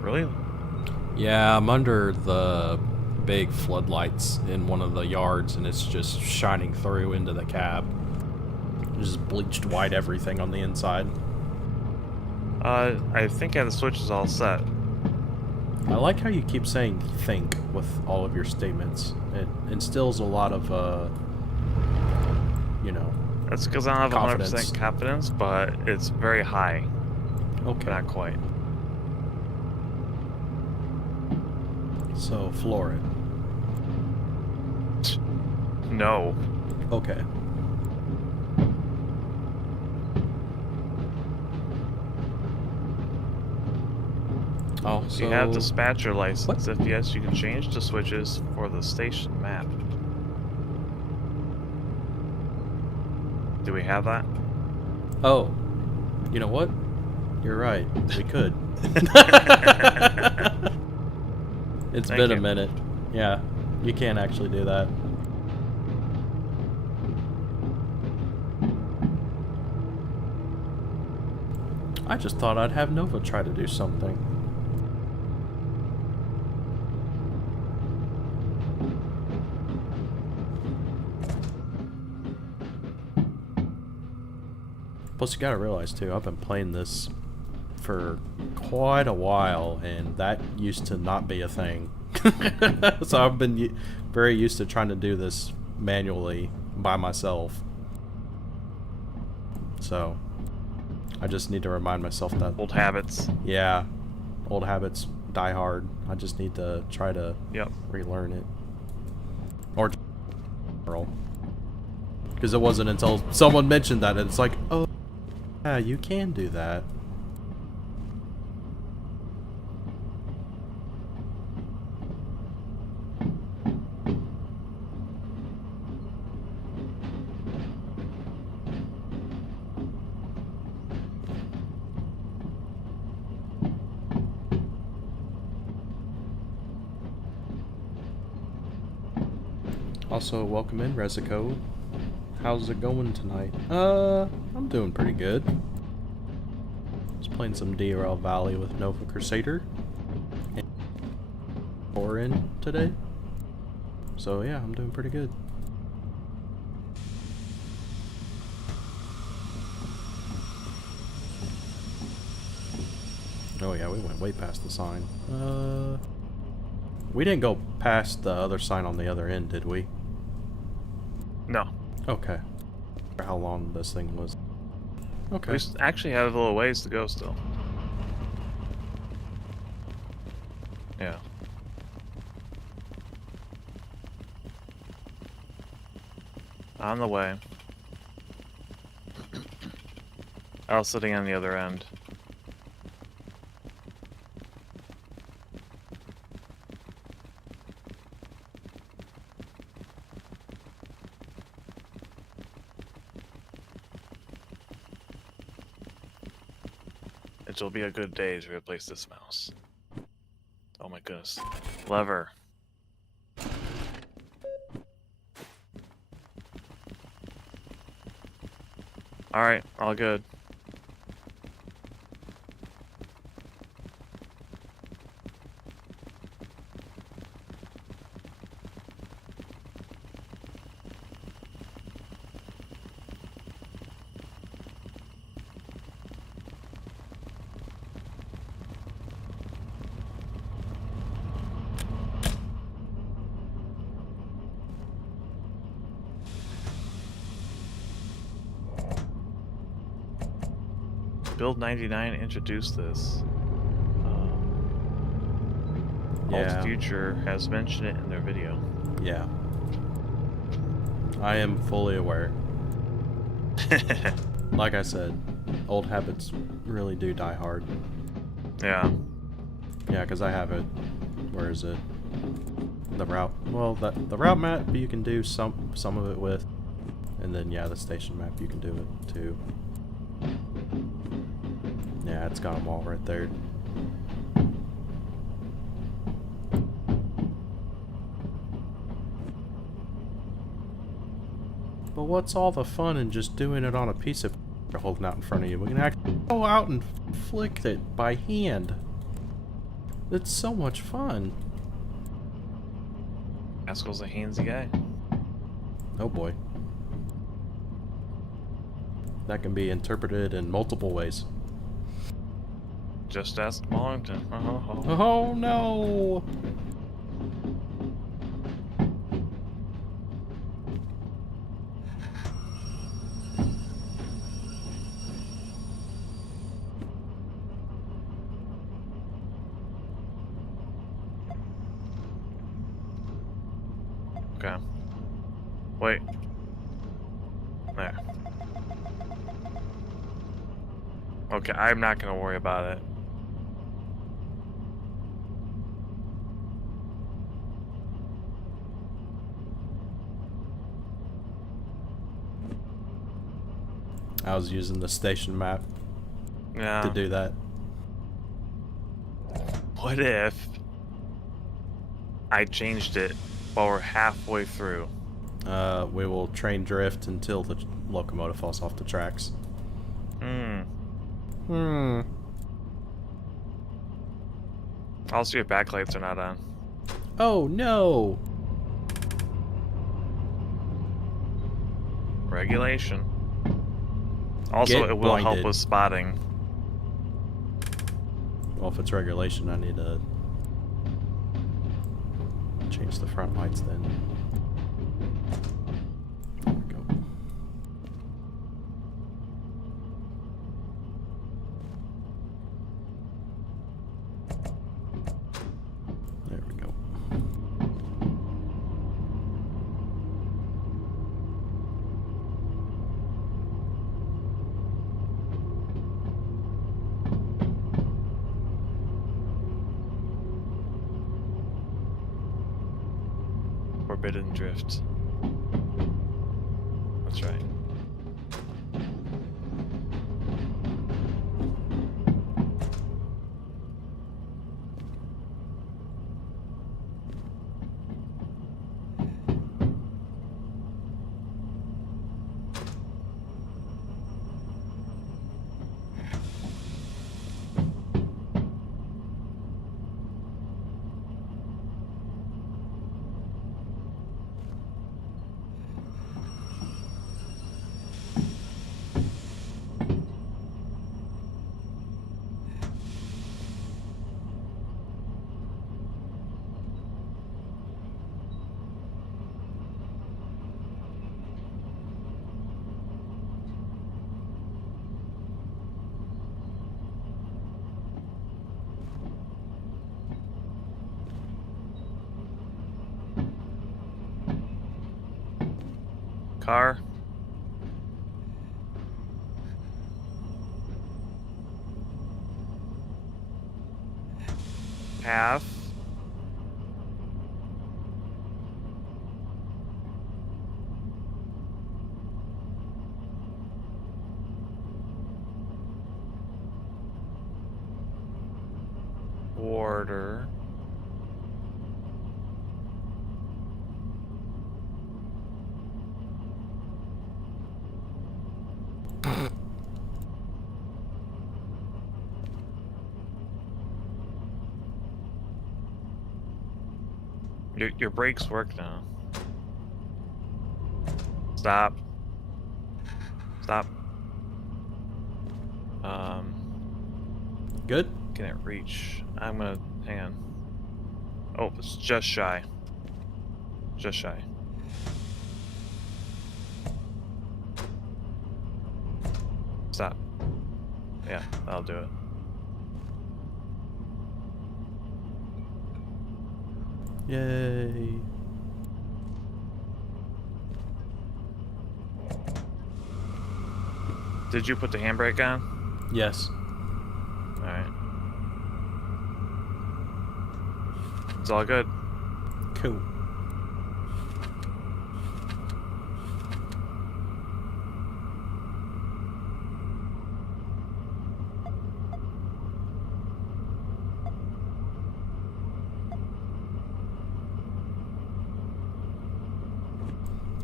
Really? Yeah, I'm under the big floodlights in one of the yards, and it's just shining through into the cab. Just bleached white everything on the inside. I think the switch is all set. I like how you keep saying "think" with all of your statements. It instills a lot of, you know, That's because I don't have 100% confidence, but it's very high. Okay. Not quite. So, floor it. No. Okay. Oh, so... You have dispatcher license. What? If yes, you can change the switches for the station map. Do we have that? Oh. You know what? You're right. We could. It's been a minute. Yeah. You can't actually do that. I just thought I'd have Nova try to do something. Plus, you gotta realize, too, I've been playing this for quite a while, and that used to not be a thing. So I've been very used to trying to do this manually by myself. So I just need to remind myself that... Old habits. Yeah. Old habits die hard. I just need to try to relearn it. Or because it wasn't until someone mentioned that it's like, oh, yeah, you can do that. Also, welcome in, Rezico. How's it going tonight? I'm doing pretty good. Just playing some Derail Valley with Nova Crusader. And we're in today. So yeah, I'm doing pretty good. Oh yeah, we went way past the sign. We didn't go past the other sign on the other end, did we? No. Okay. For how long this thing was. Okay. We actually have a little ways to go still. Yeah. On the way. I was sitting on the other end. It will be a good day to replace this mouse. Oh my goodness. Lever. Alright, all good. Build 99 introduced this. Yeah. Alt Future has mentioned it in their video. Yeah. I am fully aware. Like I said, old habits really do die hard. Yeah. Yeah, because I have it. Where is it? The route. Well, the route map you can do some of it with, and then yeah, the station map you can do it too. Yeah, it's got them all right there. But what's all the fun in just doing it on a piece of holding out in front of you? We can actually go out and flick it by hand. It's so much fun. Haskell's a handsy guy. Oh boy. That can be interpreted in multiple ways. Just ask Wallington. Oh no! Okay. Wait. There. Okay, I'm not gonna worry about it. I was using the station map Yeah. to do that. What if I changed it while we're halfway through? We will train drift until the locomotive falls off the tracks. Also, your backlights are not on. Oh no! Regulation. Also, Get it will help blinded. with spotting. Well, if it's regulation, I need to change the front lights then. There we go. There we go. Forbidden drift. That's right. Car. Half. Order. Your brakes work now. Stop. Stop. Good? Can it reach? I'm gonna hang on. Oh, it's just shy. Just shy. Stop. Yeah, that'll do it. Yay. Did you put the handbrake on? Yes. Alright. It's all good. Cool.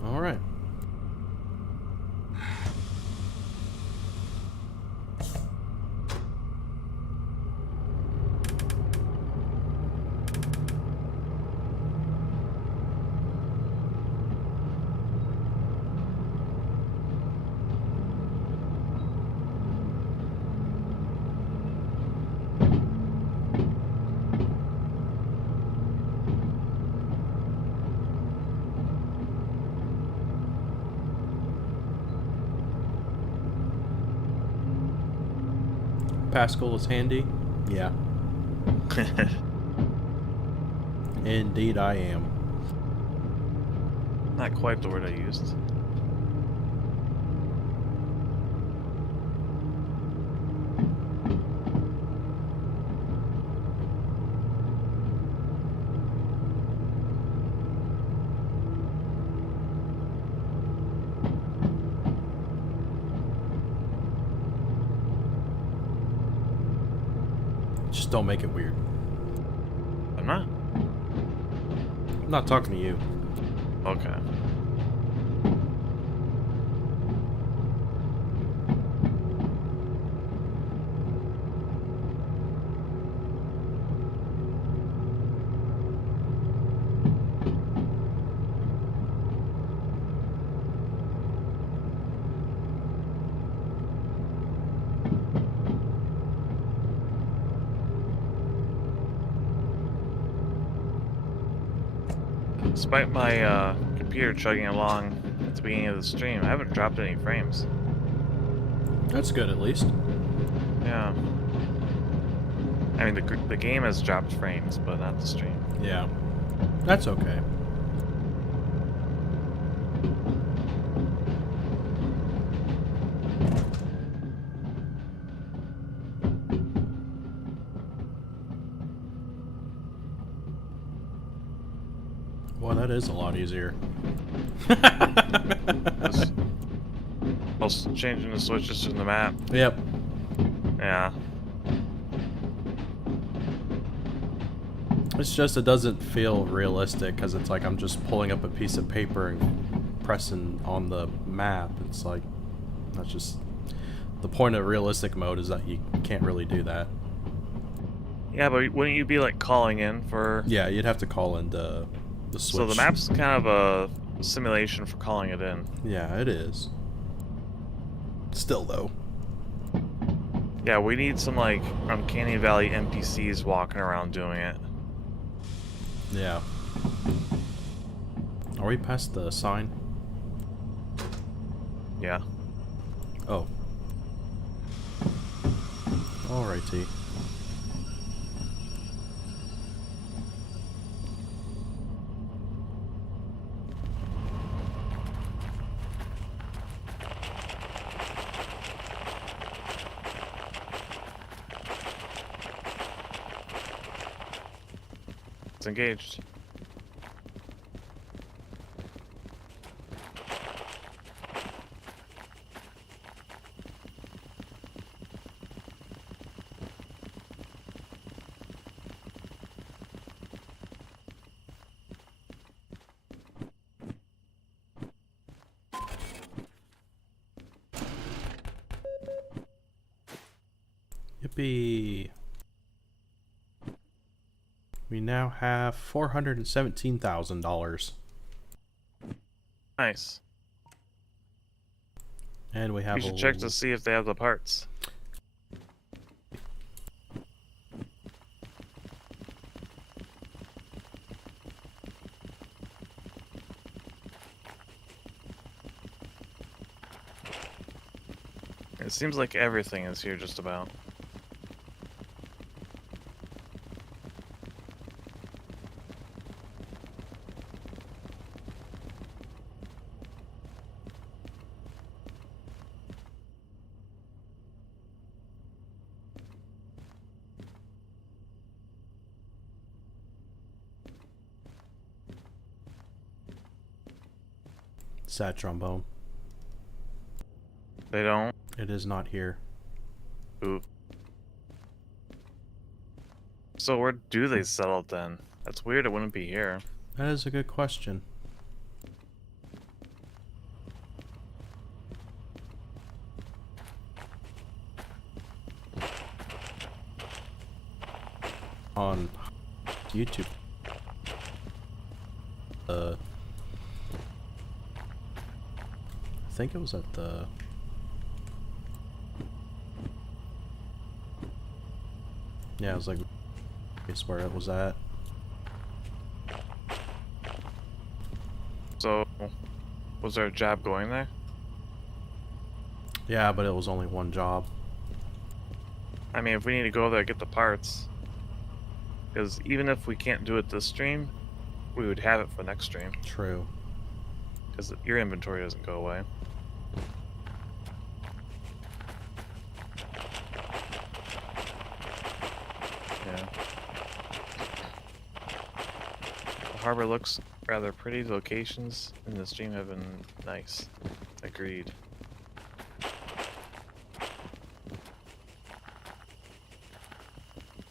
All right. Pascal is handy? Yeah. Indeed I am. Not quite the word I used. Just don't make it weird. I'm not? I'm not talking to you. Okay. Despite my computer chugging along at the beginning of the stream, I haven't dropped any frames. That's good, at least. Yeah. I mean, the game has dropped frames, but not the stream. Yeah. That's okay. Well, that is a lot easier. Just changing the switches in the map. Yep. Yeah. It's just, it doesn't feel realistic because it's like I'm just pulling up a piece of paper and pressing on the map. It's like, that's just, the point of realistic mode is that you can't really do that. Yeah, but wouldn't you be like calling in for... Yeah, you'd have to call into the switch. So the map's kind of a simulation for calling it in. Yeah, it is. Still, though. Yeah, we need some like Uncanny Valley NPCs walking around doing it. Yeah. Are we past the sign? Yeah. Oh. Alrighty. It's engaged. Yippee. We now have $417,000. Nice. And we have We should check to see if they have the parts. It seems like everything is here just about. Sad trombone. They don't? It is not here. Ooh. So where do they settle then? That's weird, it wouldn't be here. That is a good question. On YouTube. I think it was at the... Yeah, it was like... It's where it was at. So, was there a job going there? Yeah, but it was only one job. I mean, if we need to go there, get the parts. Because even if we can't do it this stream, we would have it for next stream. True. Because your inventory doesn't go away. Yeah. The harbor looks rather pretty. The locations in the stream have been nice. Agreed.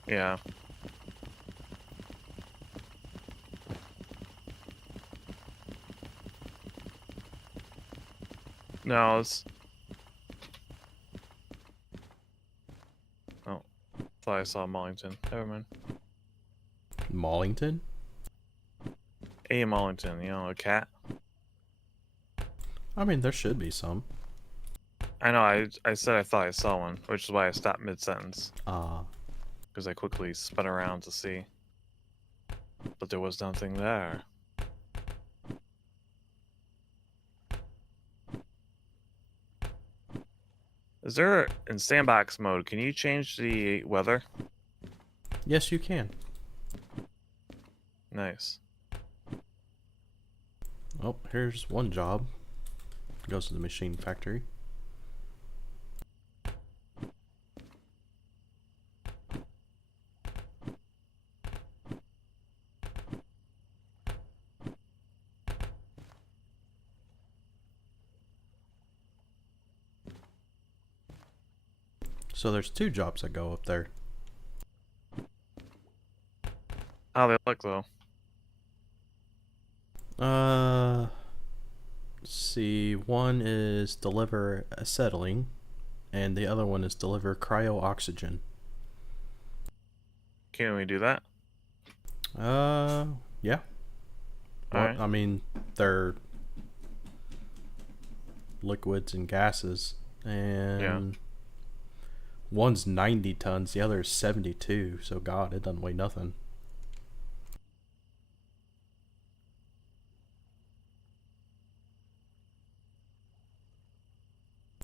Yeah. No, it's... Oh. Thought I saw Mollington. Never mind. Mollington? A Mollington, you know, a cat. I mean, there should be some. I know, I said I thought I saw one, which is why I stopped mid-sentence. Because I quickly spun around to see. But there was nothing there. Is there, in sandbox mode, can you change the weather? Yes, you can. Nice. Oh, here's one job. Goes to the machine factory. So there's two jobs that go up there. How they look, though? Let's see. One is deliver acetylene, and the other one is deliver cryo-oxygen. Can we do that? Yeah. Well, Alright. I mean, they're liquids and gases, and Yeah. one's 90 tons, the other is 72, so God, it doesn't weigh nothing.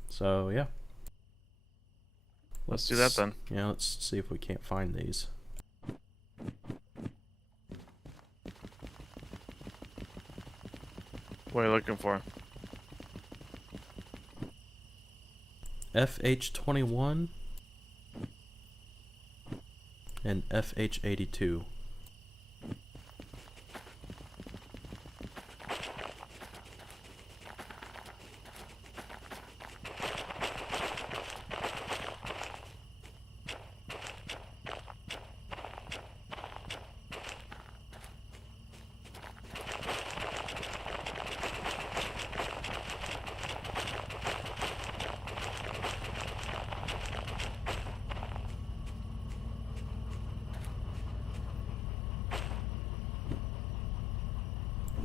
So, yeah. Let's do that then. Yeah, let's see if we can't find these. What are you looking for? FH21 and FH82.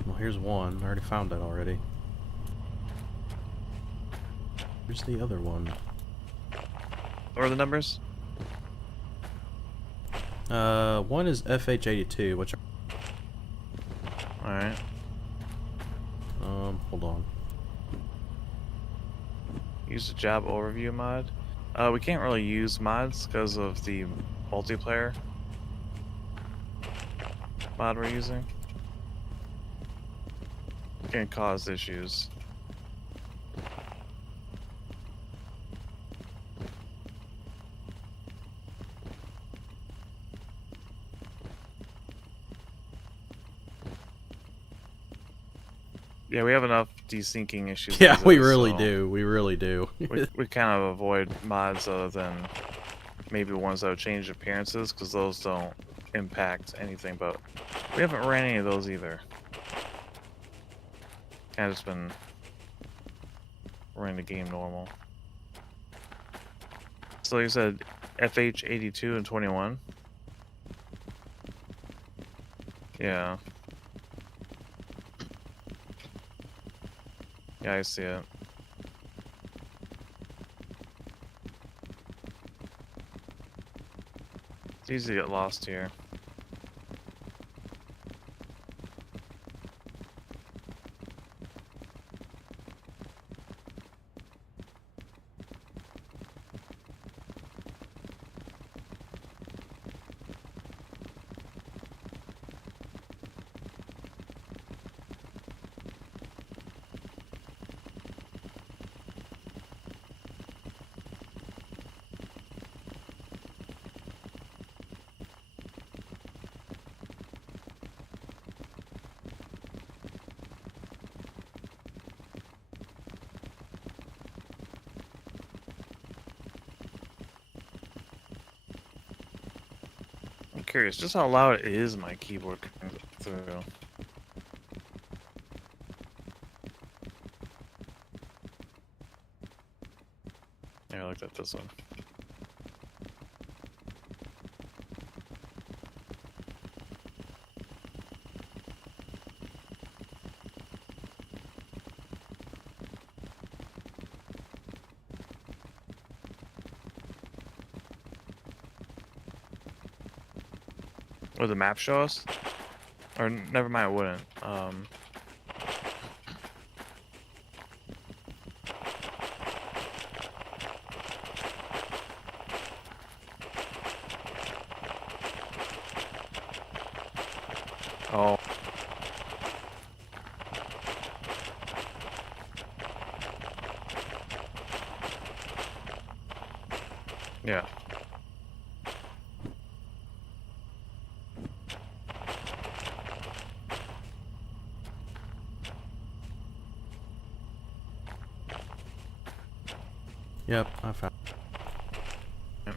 Well, here's one. I already found that already. Here's the other one. What are the numbers? One is FH82, which... Alright. Hold on. Use the job overview mod. We can't really use mods because of the multiplayer mod we're using. Can cause issues. Yeah, we have enough desyncing issues. Yeah, as we is, really so do. We really do. we kind of avoid mods other than maybe ones that would change appearances, because those don't impact anything, but we haven't ran any of those either. Kind of just been running the game normal. So you said FH 82 and 21? Yeah. Yeah, I see it. It's easy to get lost here. I'm curious just how loud is my keyboard coming through. Yeah, I looked at this one. Would the map show us? Or never mind, it wouldn't. Oh. Yeah. Yep, I found. Yep.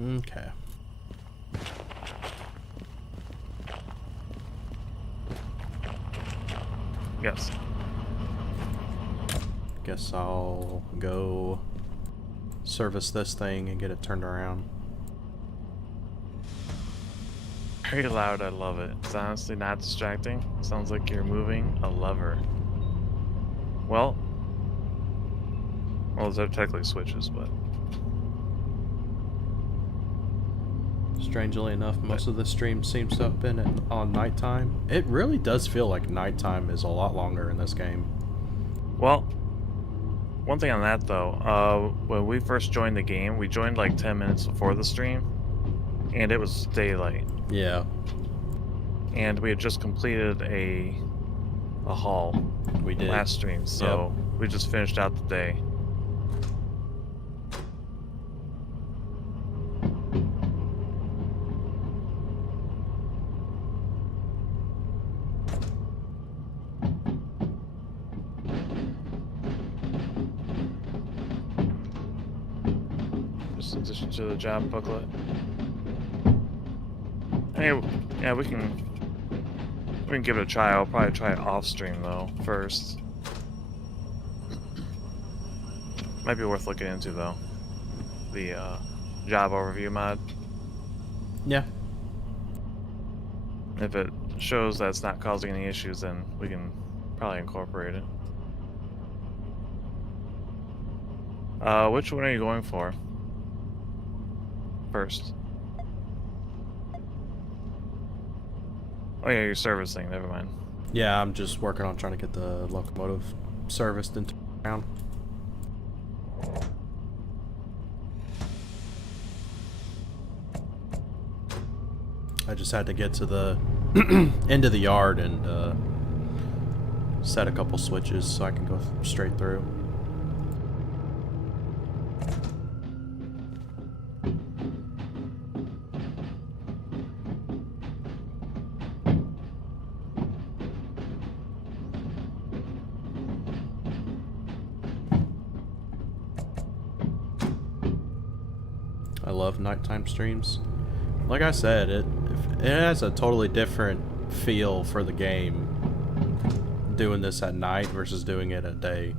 Okay. Yes. Guess I'll go service this thing and get it turned around. Very loud, I love it. It's honestly not distracting. Sounds like you're moving a lever. Well, those are technically switches, but... Strangely enough, most of the stream seems to have been on nighttime. It really does feel like nighttime is a lot longer in this game. Well, one thing on that though, when we first joined the game, we joined like 10 minutes before the stream, and it was daylight. Yeah. And we had just completed a haul. We did. Last stream, so we just finished out the day. Just in addition to the job booklet. Hey, yeah, we can give it a try. I'll probably try it off stream though first. Might be worth looking into though. The job overview mod. Yeah. If it shows that it's not causing any issues, then we can probably incorporate it. Which one are you going for first? Oh yeah, you're servicing, never mind. Yeah, I'm just working on trying to get the locomotive serviced and turned around. I just had to get to the end of the yard and set a couple switches so I can go straight through. love nighttime streams. Like I said, it has a totally different feel for the game doing this at night versus doing it at day.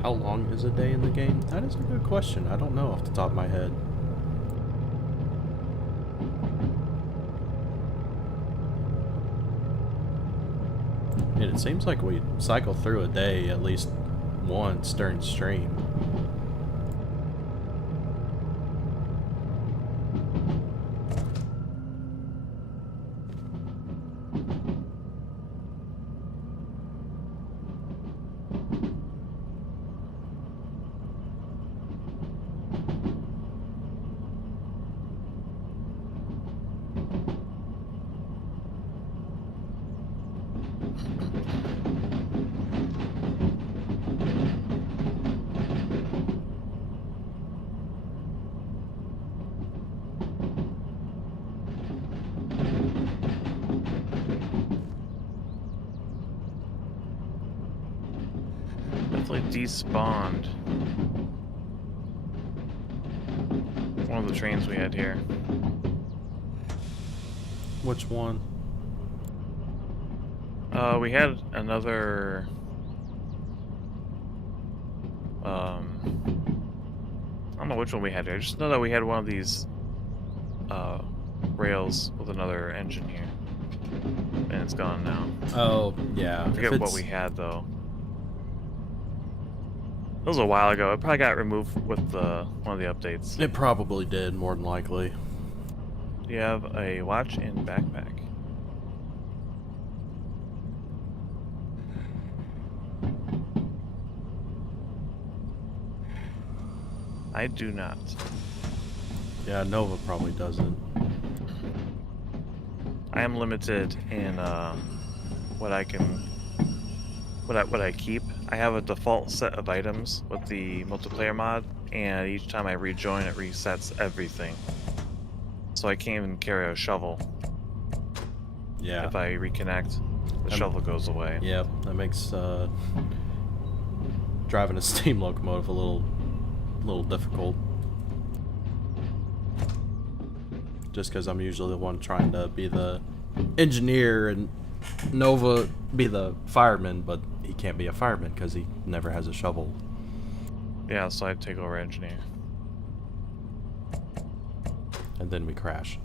How long is a day in the game? That is a good question. I don't know off the top of my head. And it seems like we cycle through a day at least once during stream. Despawned one of the trains we had here. Which one? We had another I don't know which one we had here. I just know that we had one of these rails with another engine here. And it's gone now. Oh, yeah. I forget what we had though. It was a while ago. It probably got removed with one of the updates. It probably did, more than likely. You have a watch and backpack. I do not. Yeah, Nova probably doesn't. I am limited in what I can, what I keep. I have a default set of items with the multiplayer mod, and each time I rejoin, it resets everything. So I can't even carry a shovel. Yeah. If I reconnect, the shovel goes away. Yep, that makes driving a steam locomotive a little difficult. Just because I'm usually the one trying to be the engineer and Nova be the fireman, but he can't be a fireman because he never has a shovel. Yeah, so I take over engineer. And then we crash.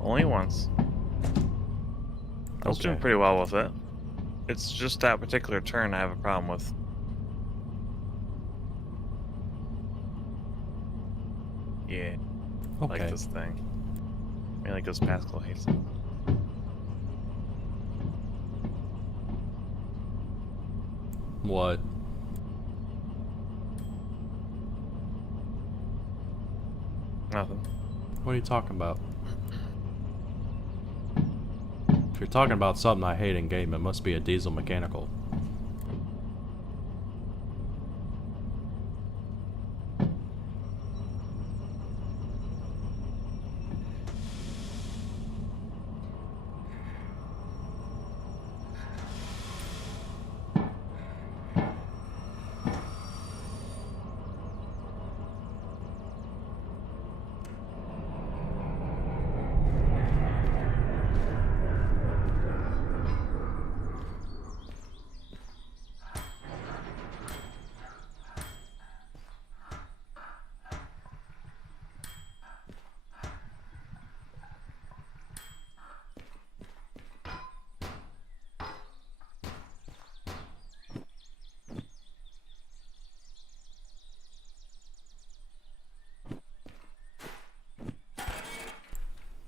Only once. I was doing pretty well with it. It's just that particular turn I have a problem with. Yeah. Okay. Like this thing. Mainly because Pascal hates it. What? Nothing. What are you talking about? If you're talking about something I hate in game, it must be a diesel mechanical.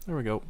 There we go.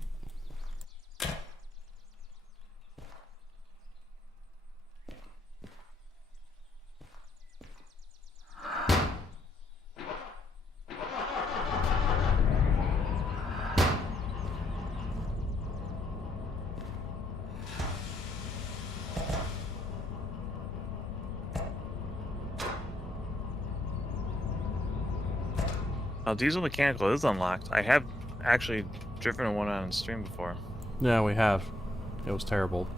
Diesel mechanical is unlocked. I have actually driven one on stream before. Yeah, we have. It was terrible.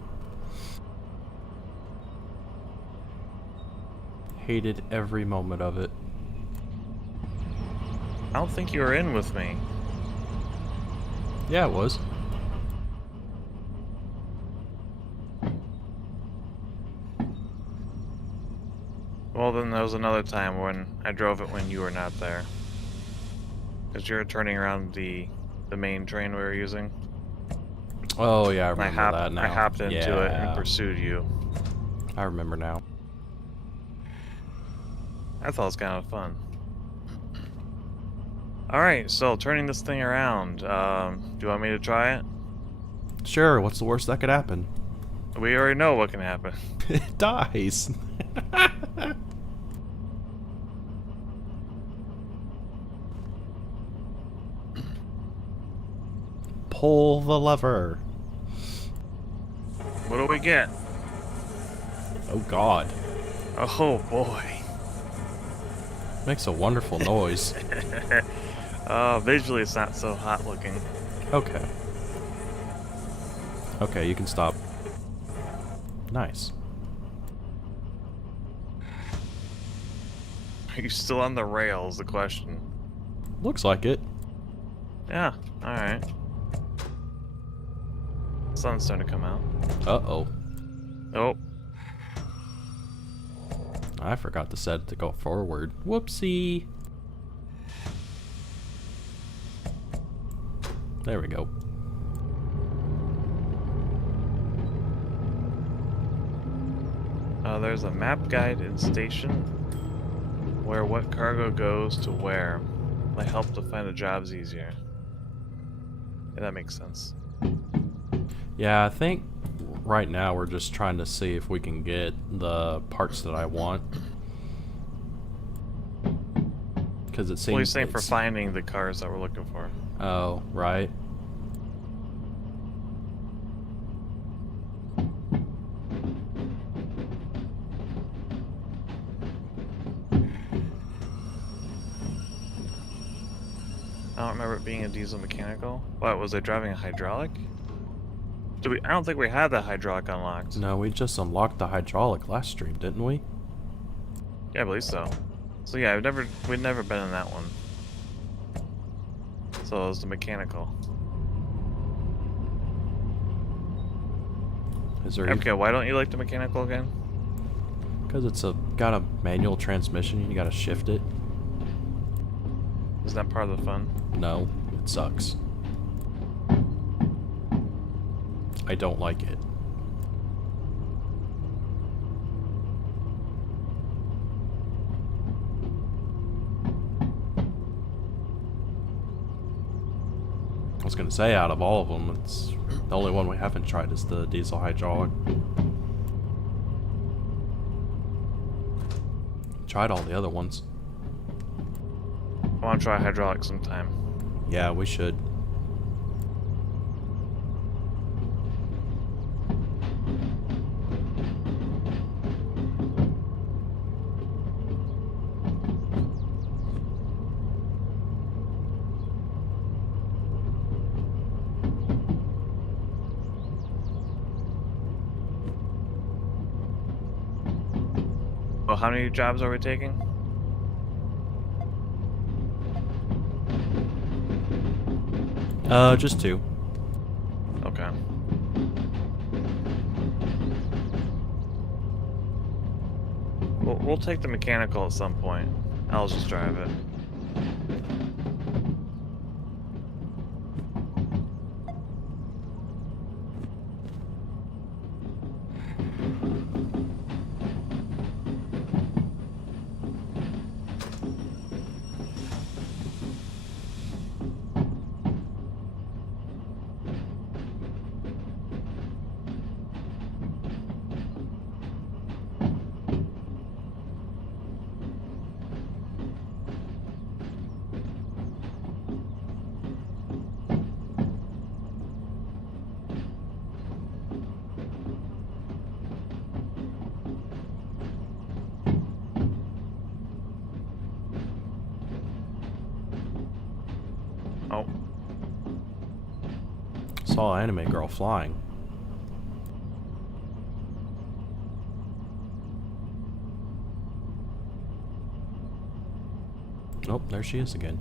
hated every moment of it. I don't think you were in with me. Yeah, it was. Well, then there was another time when I drove it when you were not there. Because you were turning around the main train we were using. Oh yeah, I remember that now. I hopped into it and Yeah. pursued you. I remember now. I thought it was kind of fun. Alright, so turning this thing around. Do you want me to try it? Sure, what's the worst that could happen? We already know what can happen. It dies. Pull the lever. What do we get? Oh god. Oh boy. Makes a wonderful noise. Visually it's not so hot looking. Okay. Okay, you can stop. Nice. Are you still on the rail is the question. Looks like it. Yeah, alright. Sun's starting to come out. Uh-oh. Oh. I forgot to set it to go forward. Whoopsie. There we go. There's a map guide in station where what cargo goes to where. Might help to find the jobs easier. Yeah, that makes sense. Yeah, I think right now we're just trying to see if we can get the parts that I want. Because it seems... Well, you're saying for finding the cars that we're looking for. Oh, right. I don't remember it being a diesel mechanical. What, was I driving a hydraulic? I don't think we had that hydraulic unlocked. No, we just unlocked the hydraulic last stream, didn't we? Yeah, I believe so. So yeah, we'd never been in that one. So it was the mechanical. Is there... Okay, why don't you like the mechanical again? Because it's got a manual transmission, you gotta shift it. Is that part of the fun? No, it sucks. I don't like it. I was gonna say, out of all of them, it's the only one we haven't tried is the diesel hydraulic. Tried all the other ones. I want to try hydraulic sometime. Yeah, we should. Well, how many jobs are we taking? Just 2. Okay. We'll take the mechanical at some point. I'll just drive it. Oh. Saw an anime girl flying. Nope, there she is again.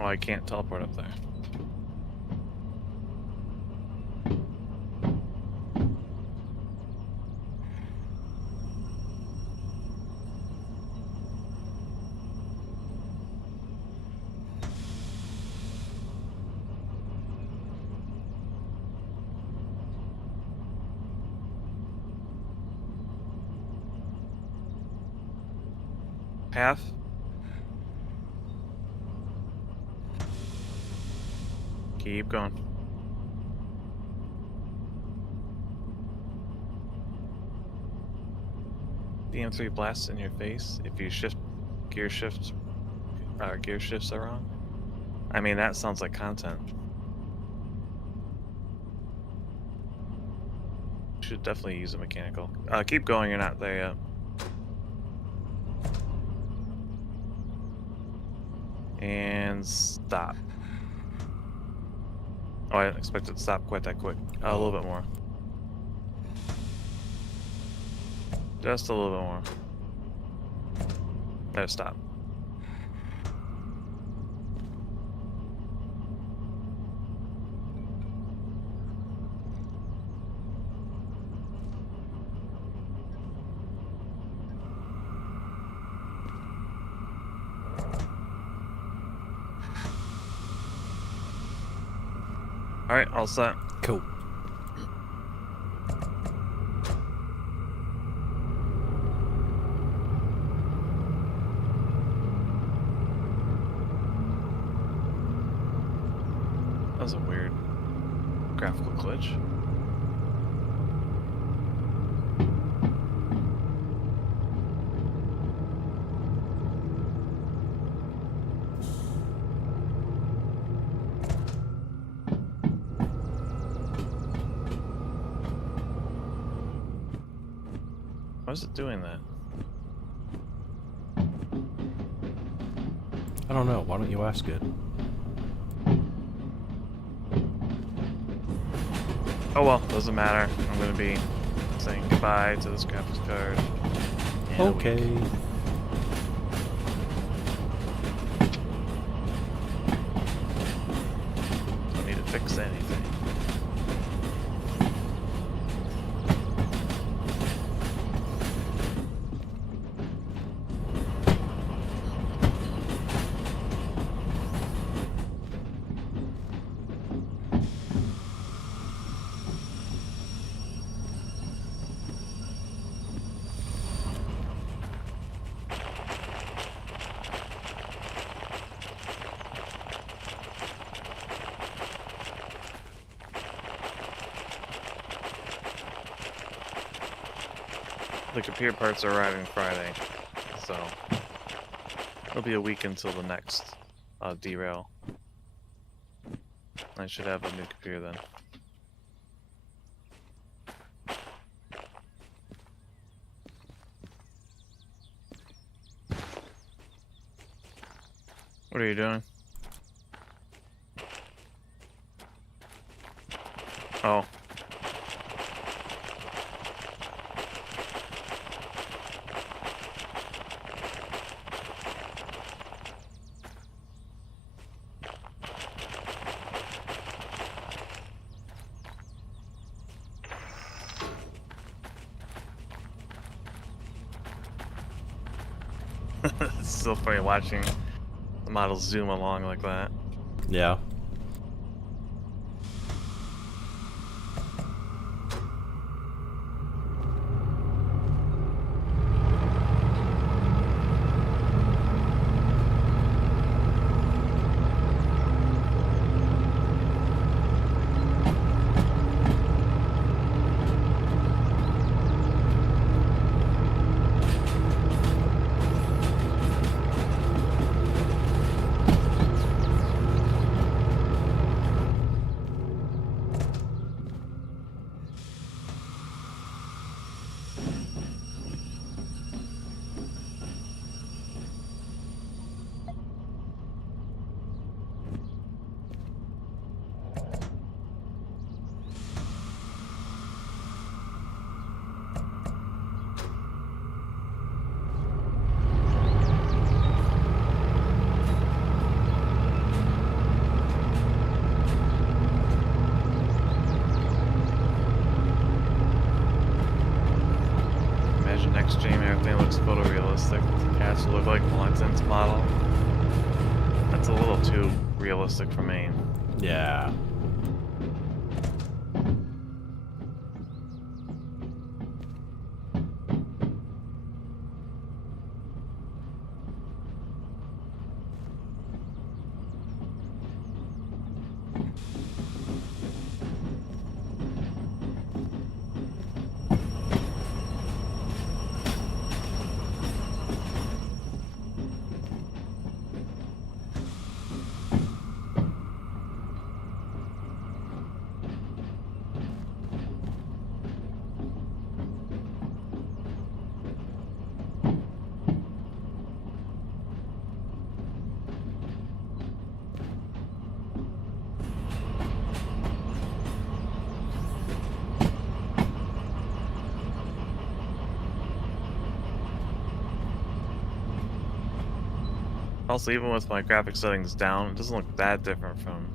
Oh, I can't teleport up there. Path? Keep going. DM3 blasts in your face if you gear shifts are wrong. I mean, that sounds like content. Should definitely use a mechanical. Keep going, you're not there yet. And stop. Oh, I didn't expect it to stop quite that quick. A little bit more. Just a little bit more. There, stop. Alright, all set. Cool. That was a weird graphical glitch. Why is it doing that? I don't know. Why don't you ask it? Oh well, doesn't matter. I'm gonna be saying goodbye to this graphics card. in a week. Okay. Don't need to fix anything. The computer parts are arriving Friday, so it'll be a week until the next derail. I should have a new computer then. What are you doing? Oh. It's so funny watching the models zoom along like that. Yeah. realistic to cast to look like Melanton's model. That's a little too realistic for me. Yeah. Also, even with my graphic settings down, it doesn't look that different from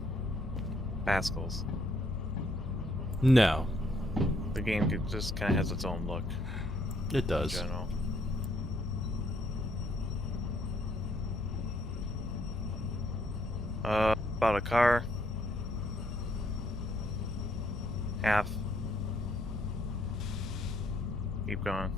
Pascal's. No. The game just kind of has its own look. It does. In general. About a car. Half. Keep going.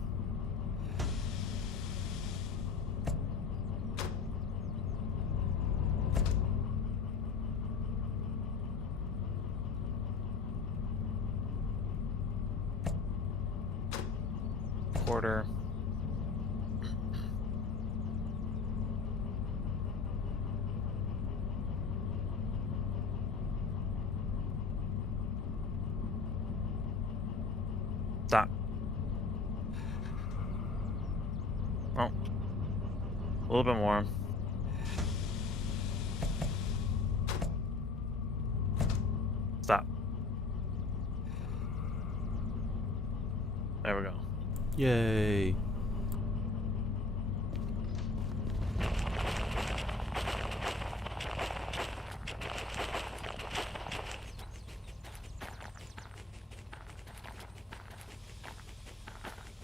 Quarter. Stop. Oh. A little bit more. Stop. There we go. Yay.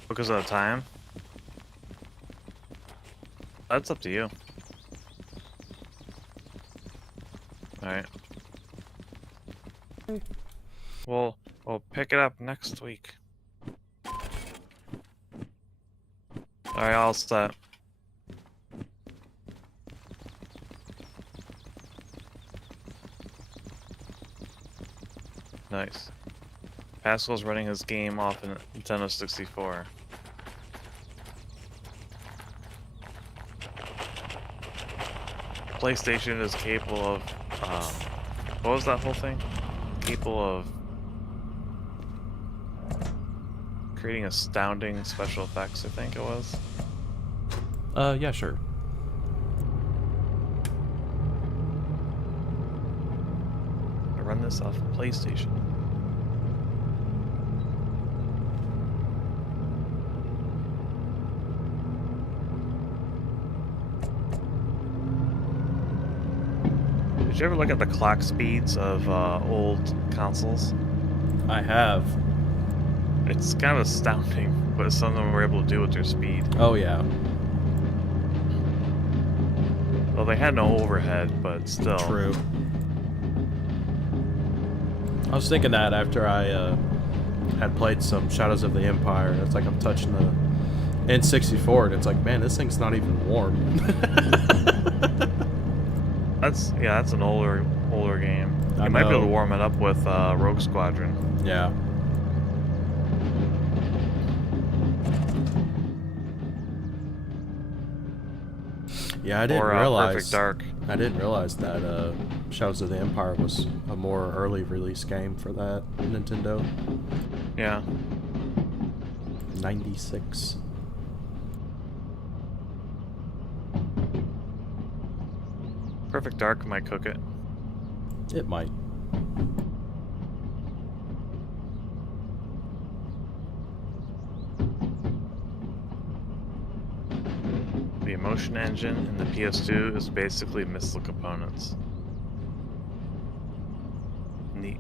Because of the time? That's up to you. Alright. We'll pick it up next week. Alright, all set. Nice. Pascal's running his game off in Nintendo 64. PlayStation is capable of, what was that whole thing? Capable of creating astounding special effects, I think it was. Yeah, sure. I run this off of PlayStation. Did you ever look at the clock speeds of old consoles? I have. It's kind of astounding what some of them were able to do with their speed. Oh, yeah. Well, they had no overhead, but still. True. I was thinking that after I had played some Shadows of the Empire. It's like I'm touching the N64 and it's like, man, this thing's not even warm. That's an older game. I You might be able to know. warm it up with Rogue Squadron. Yeah. Yeah, I didn't realize. Perfect Dark. I didn't realize that Shadows of the Empire was a more early release game for that Nintendo. Yeah. 96. Perfect Dark might cook it. It might. The emotion engine in the PS2 is basically missile components. Neat.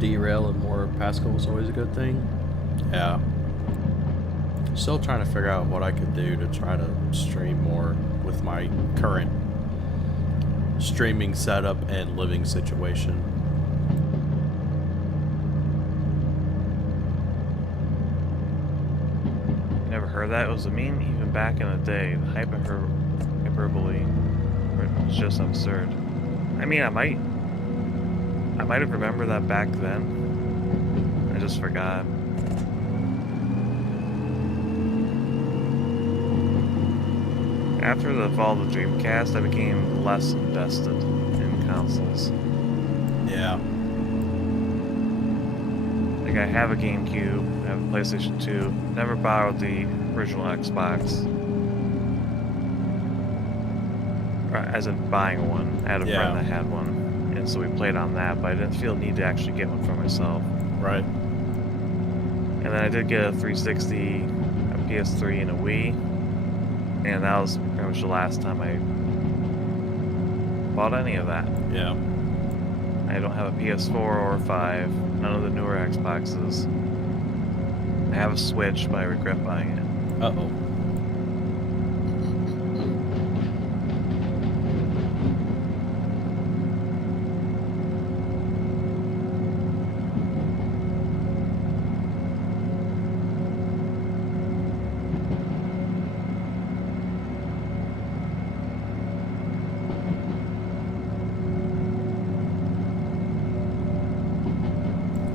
derail and more Pascal was always a good thing. Yeah. Still trying to figure out what I could do to try to stream more with my current streaming setup and living situation. Never heard that. It was a meme even back in the day. The hyperbole was just absurd. I mean, I might have remembered that back then. I just forgot. After the fall of the Dreamcast, I became less invested in consoles. Yeah. Like, I have a GameCube, I have a PlayStation 2, never borrowed the original Xbox. Or, as in buying one. I had a friend that had one, and so we played on that, but I didn't feel the need to actually get one for myself. Right. And then I did get a 360, a PS3, and a Wii. And that was pretty much the last time I bought any of that. Yeah. I don't have a PS4 or 5, none of the newer Xboxes. I have a Switch, but I regret buying it. Uh-oh.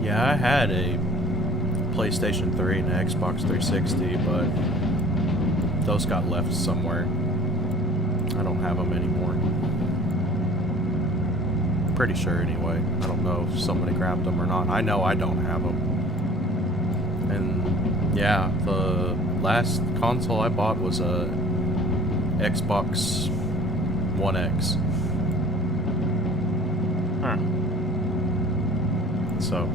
Yeah, I had a PlayStation 3 and an Xbox 360, but those got left somewhere. I don't have them anymore. Pretty sure anyway. I don't know if somebody grabbed them or not. I know I don't have them. And yeah, the last console I bought was a Xbox One X. Huh. So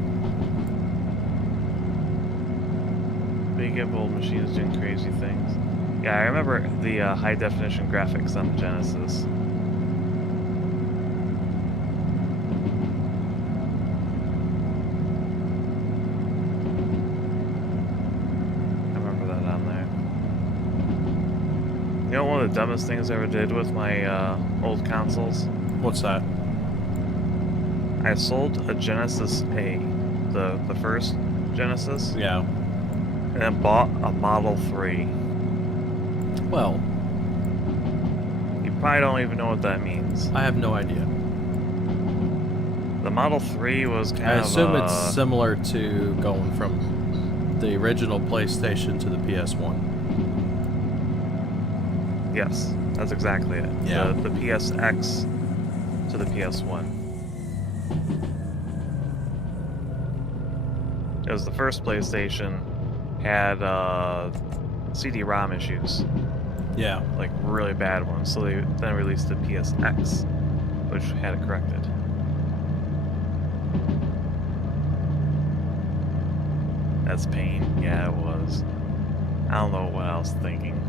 Big old machines doing crazy things. Yeah, I remember the high definition graphics on the Genesis. I remember that on there. You know, one of the dumbest things I ever did with my old consoles? what's that? I sold a Genesis A, the first Genesis, Yeah. and then bought a Model 3. Well, You probably don't even know what that means. I have no idea. The Model 3 was kind I of assume it's similar to going from the original PlayStation to the PS1. Yes, that's exactly it. Yeah. The PSX to the PS1. It was the first PlayStation, had CD-ROM issues, Yeah. like really bad ones, so they then released the PSX, which had it corrected. That's pain. Yeah, it was. I don't know what I was thinking.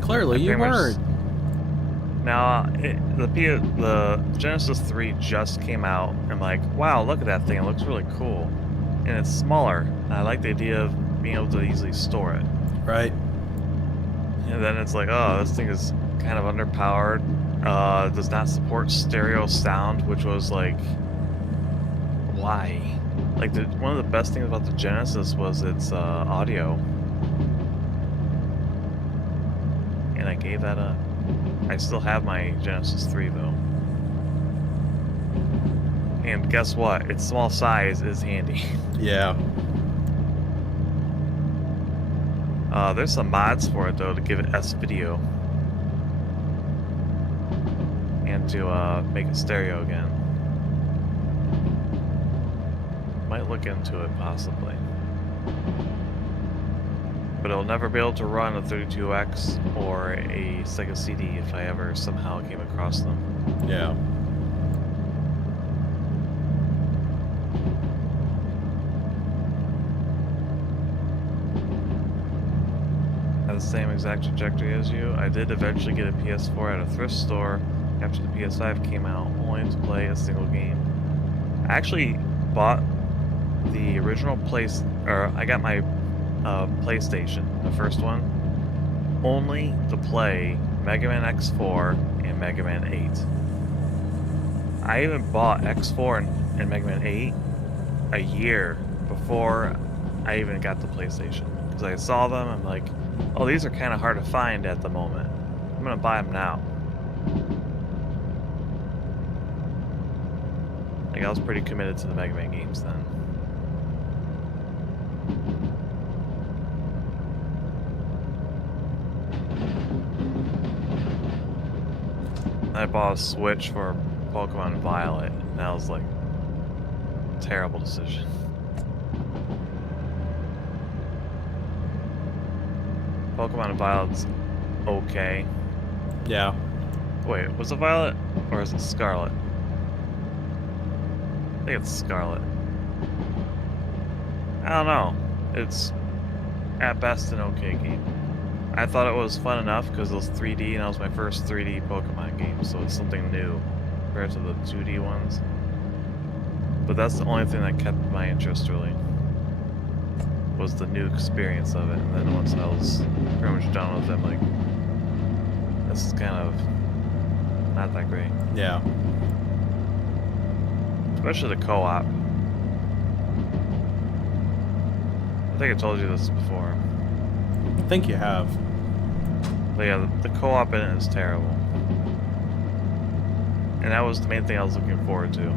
Clearly, you weren't. Now, the Genesis 3 just came out, and I'm like, wow, look at that thing. It looks really cool. And it's smaller. And I like the idea of being able to easily store it. Right. And then it's like, oh, this thing is kind of underpowered. Does not support stereo sound, which was like, why? Like, one of the best things about the Genesis was its audio. And I gave that up. I still have my Genesis 3 though. And guess what? Its small size is handy. Yeah. There's some mods for it though to give it S-video. And to make it stereo again. Might look into it possibly. But it'll never be able to run a 32X or a Sega CD if I ever somehow came across them. Yeah. Had the same exact trajectory as you. I did eventually get a PS4 at a thrift store after the PS5 came out, only to play a single game. I actually bought the original I got my PlayStation, the first one, only to play Mega Man X4 and Mega Man 8. I even bought X4 and Mega Man 8 a year before I even got the PlayStation. Because I saw them, I'm like, oh, these are kind of hard to find at the moment. I'm going to buy them now. Like, I was pretty committed to the Mega Man games then. I bought a Switch for Pokemon Violet, and that was like a terrible decision. Pokemon Violet's okay. Yeah. Wait, was it Violet or is it Scarlet? I think it's Scarlet. I don't know. It's at best an okay game. I thought it was fun enough because it was 3D and that was my first 3D Pokemon game, so it's something new compared to the 2D ones. But that's the only thing that kept my interest really, was the new experience of it. And then once I was pretty much done with it, I'm like, this is kind of not that great. Yeah. Especially the co-op. I think I told you this before. I think you have. But yeah, the co-op in it is terrible. And that was the main thing I was looking forward to.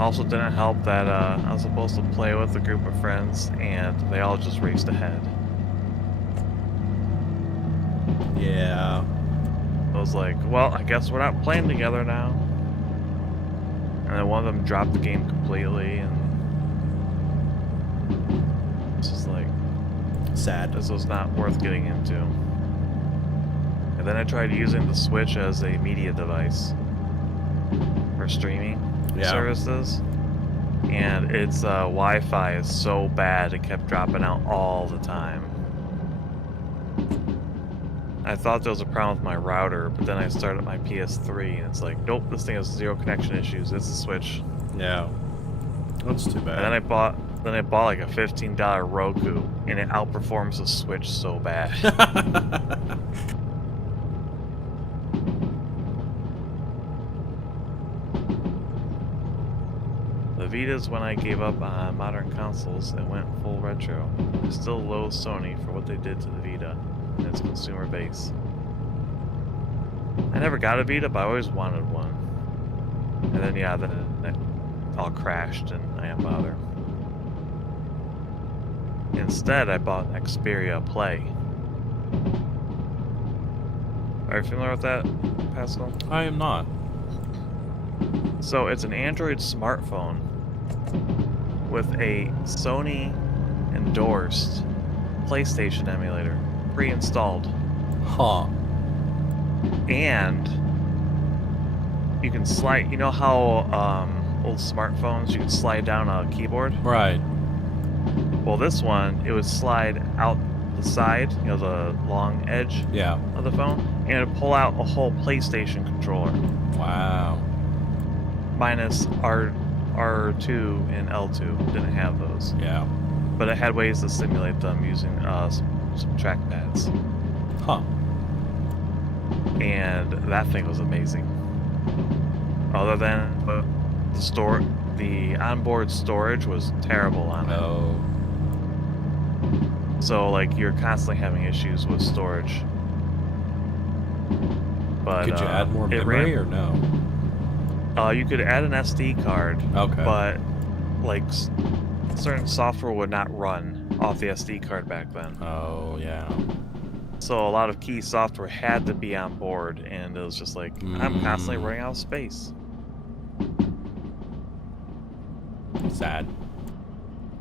Also didn't help that I was supposed to play with a group of friends and they all just raced ahead. Yeah. I was like, well, I guess we're not playing together now. And then one of them dropped the game completely, and it's just like, Sad. this was not worth getting into. And then I tried using the Switch as a media device for streaming services, and its Wi-Fi is so bad it kept dropping out all the time. I thought there was a problem with my router, but then I started my PS3 and it's like, nope, this thing has zero connection issues. It's a Switch. Yeah. That's too bad. And then I bought like a $15 Roku, and it outperforms the Switch so bad. The Vita's when I gave up on modern consoles and went full retro. I still loathe Sony for what they did to the Vita and its consumer base. I never got a Vita, but I always wanted one. And then yeah, then it all crashed and I didn't bother. Instead, I bought an Xperia Play. Are you familiar with that, Pascal? I am not. So it's an Android smartphone with a Sony endorsed PlayStation emulator pre-installed. Huh. And you can slide, you know how old smartphones, you can slide down a keyboard? Right. Well, this one, it would slide out the side, you know, the long edge of the phone, and it would pull out a whole PlayStation controller. Wow. Minus R2 and L2. Didn't have those. Yeah. But it had ways to simulate them using some trackpads. Huh. And that thing was amazing. Other than the onboard storage was terrible on it. Oh. So like you're constantly having issues with storage. But could you add more memory or no? You could add an SD card. Okay. But like certain software would not run off the SD card back then. Oh yeah. So a lot of key software had to be on board, and it was just like, I'm constantly running out of space. Sad.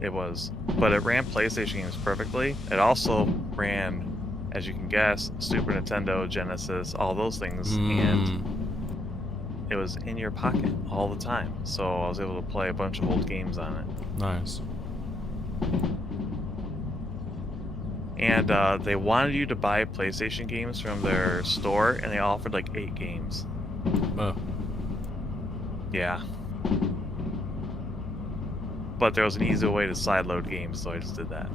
It was. But it ran PlayStation games perfectly. It also ran, as you can guess, Super Nintendo, Genesis, all those things, and it was in your pocket all the time. So I was able to play a bunch of old games on it. Nice. And they wanted you to buy PlayStation games from their store, and they offered like 8 games. Oh. Yeah. But there was an easier way to sideload games, so I just did that.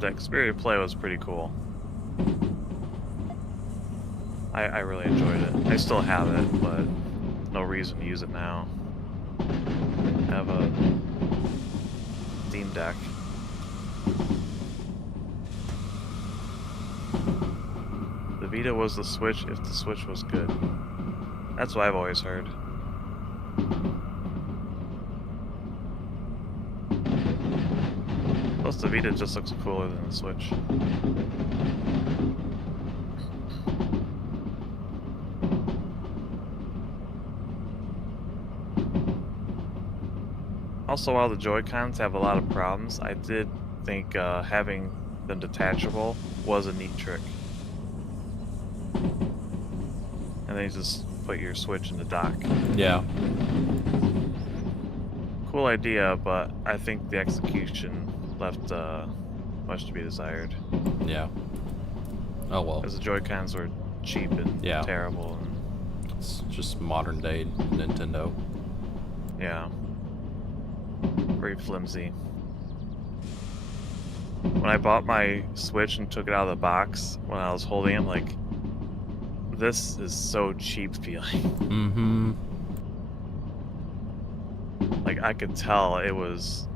The Xperia Play was pretty cool. I really enjoyed it. I still have it, but no reason to use it now. I have a Steam Deck. The Vita was the Switch if the Switch was good. That's what I've always heard. Plus the Vita just looks cooler than the Switch. Also, while the Joy-Cons have a lot of problems, I did think having them detachable was a neat trick. And then you just put your Switch in the dock. Yeah. Cool idea, but I think the execution left much to be desired. Yeah. Oh well. Because the Joy-Cons were cheap and terrible. And it's just modern day Nintendo. yeah. Very flimsy. When I bought my Switch and took it out of the box, when I was holding it, like, this is so cheap feeling. Mm-hmm. Like, I could tell it was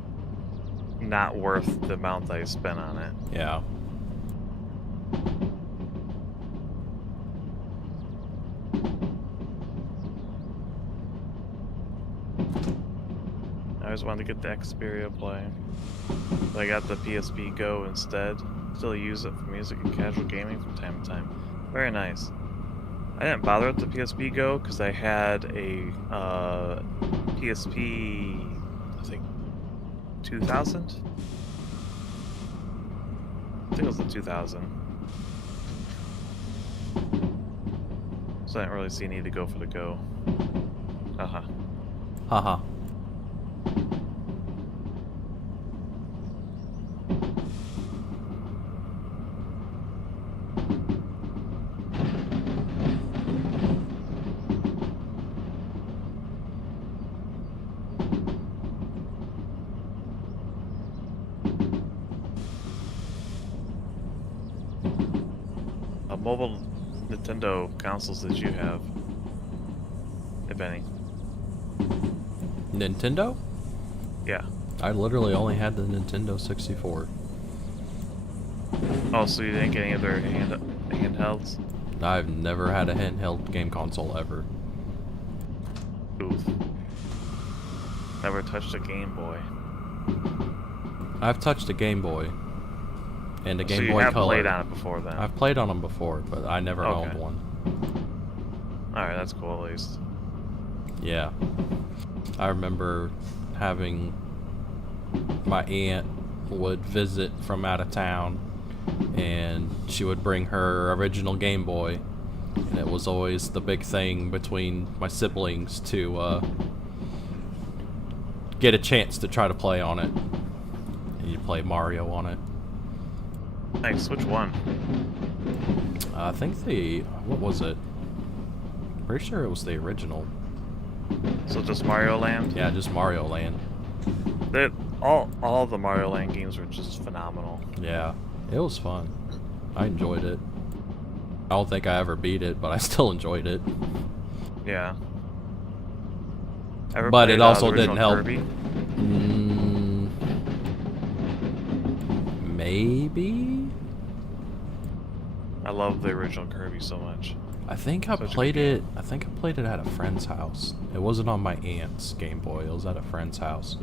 not worth the amount that I spent on it. Yeah. I always wanted to get the Xperia Play. But I got the PSP Go instead. Still use it for music and casual gaming from time to time. Very nice. I didn't bother with the PSP Go because I had a PSP, I think, 2000? I think it was the 2000. So I didn't really see a need to go for the Go. Haha. Haha. Mobile Nintendo consoles did you have, if any? Nintendo? Yeah. I literally only had the Nintendo 64. Oh, so you didn't get any of their handhelds? I've never had a handheld game console ever. Oof. Never touched a Game Boy. I've touched a Game Boy. And a Game so you Boy have Color. played on it before then? I've played on them before, but I never owned one. Alright, that's cool at least. Yeah. I remember having my aunt would visit from out of town, and she would bring her original Game Boy, and it was always the big thing between my siblings to get a chance to try to play on it. And you play Mario on it. Nice, which one? I think what was it? Pretty sure it was the original. So just Mario Land? Yeah, just Mario Land. All the Mario Land games were just phenomenal. Yeah, it was fun. I enjoyed it. I don't think I ever beat it, but I still enjoyed it. Yeah. But it also didn't help. Kirby? Maybe? I love the original Kirby so much. I think I played it at a friend's house. It wasn't on my aunt's Game Boy. It was at a friend's house.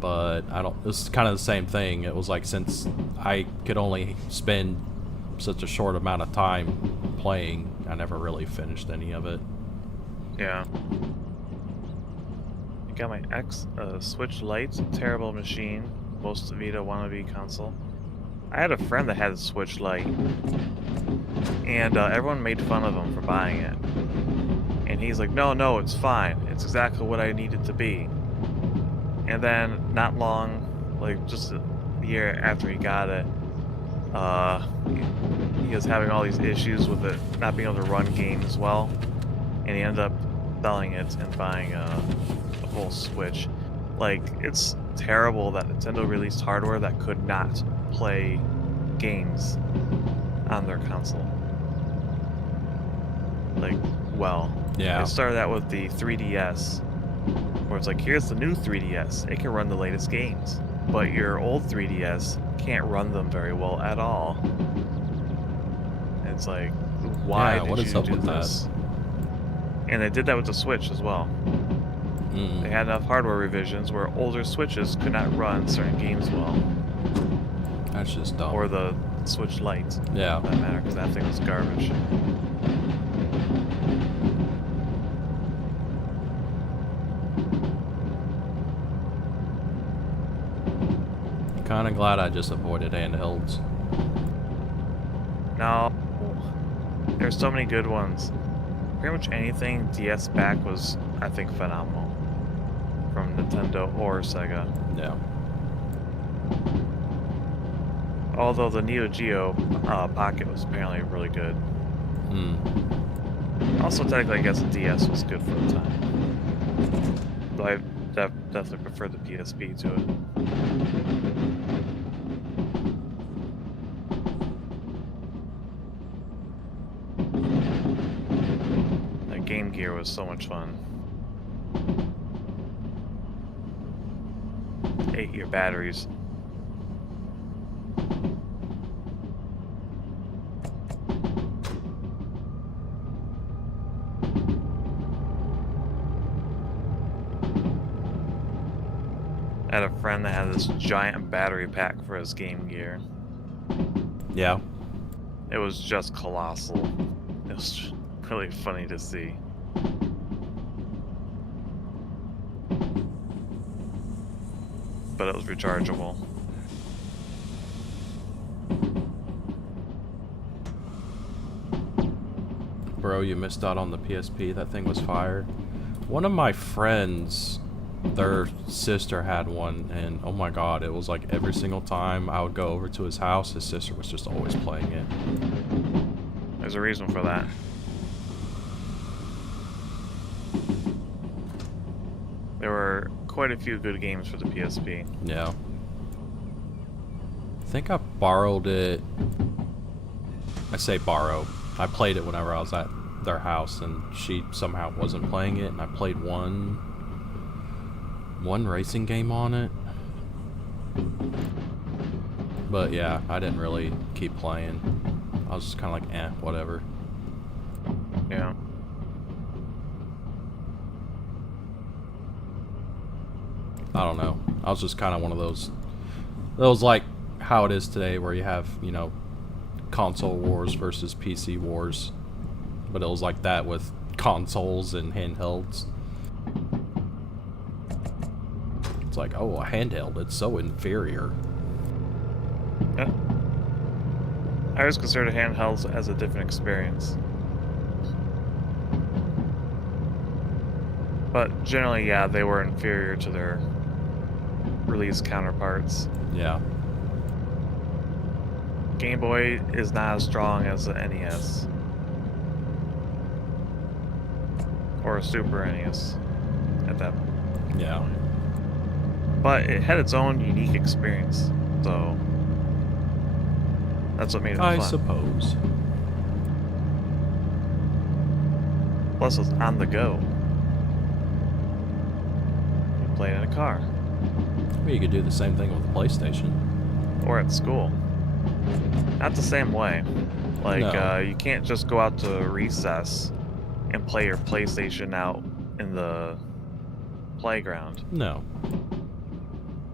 But it was kind of the same thing. It was like, since I could only spend such a short amount of time playing, I never really finished any of it. Yeah. I got my Switch Lite, terrible machine, most Vita wannabe console. I had a friend that had a Switch Lite, and everyone made fun of him for buying it. And he's like, no, it's fine. It's exactly what I need it to be. And then not long, like just a year after he got it, he was having all these issues with it not being able to run games well, and he ended up selling it and buying a full Switch. Like, it's terrible that Nintendo released hardware that could not play games on their console. Like, well. Yeah. It started out with the 3DS, where it's like, here's the new 3DS. It can run the latest games. But your old 3DS can't run them very well at all. And it's like, why did you do this? And they did that with the Switch as well. They had enough hardware revisions where older Switches could not run certain games well. That's just dumb. Or the Switch Lite. Yeah. For that matter, because that thing was garbage. Kind of glad I just avoided handhelds. No. There's so many good ones. Pretty much anything DS back was, I think, phenomenal. From Nintendo or Sega. Yeah. Although the Neo Geo Pocket was apparently really good. Also, technically, I guess the DS was good for the time. Though I definitely prefer the PSP to it. That Game Gear was so much fun. 8-year batteries. I had a friend that had this giant battery pack for his Game Gear. Yeah. It was just colossal. It was really funny to see. But it was rechargeable. Bro, you missed out on the PSP. That thing was fire. One of my friends, their sister had one, and oh my god, it was like every single time I would go over to his house, his sister was just always playing it. There's a reason for that. There were quite a few good games for the PSP. Yeah. I think I borrowed it. I say borrow. I played it whenever I was at their house, and she somehow wasn't playing it, and I played one racing game on it. But yeah, I didn't really keep playing. I was just kind of like, eh, whatever. Yeah. I don't know. I was just kind of one of those like how it is today, where you have, you know, console wars versus PC wars, but it was like that with consoles and handhelds. It's like, oh, a handheld, it's so inferior. Yeah. I always considered handhelds as a different experience. But generally, yeah, they were inferior to their release counterparts. Yeah. Game Boy is not as strong as the NES. Or a Super NES at that point. Yeah. But it had its own unique experience, so that's what made it fun. I suppose. Plus, it was on the go. You play it in a car. Well, you could do the same thing with the PlayStation. Or at school. Not the same way. Like, No. You can't just go out to recess and play your PlayStation out in the playground. No.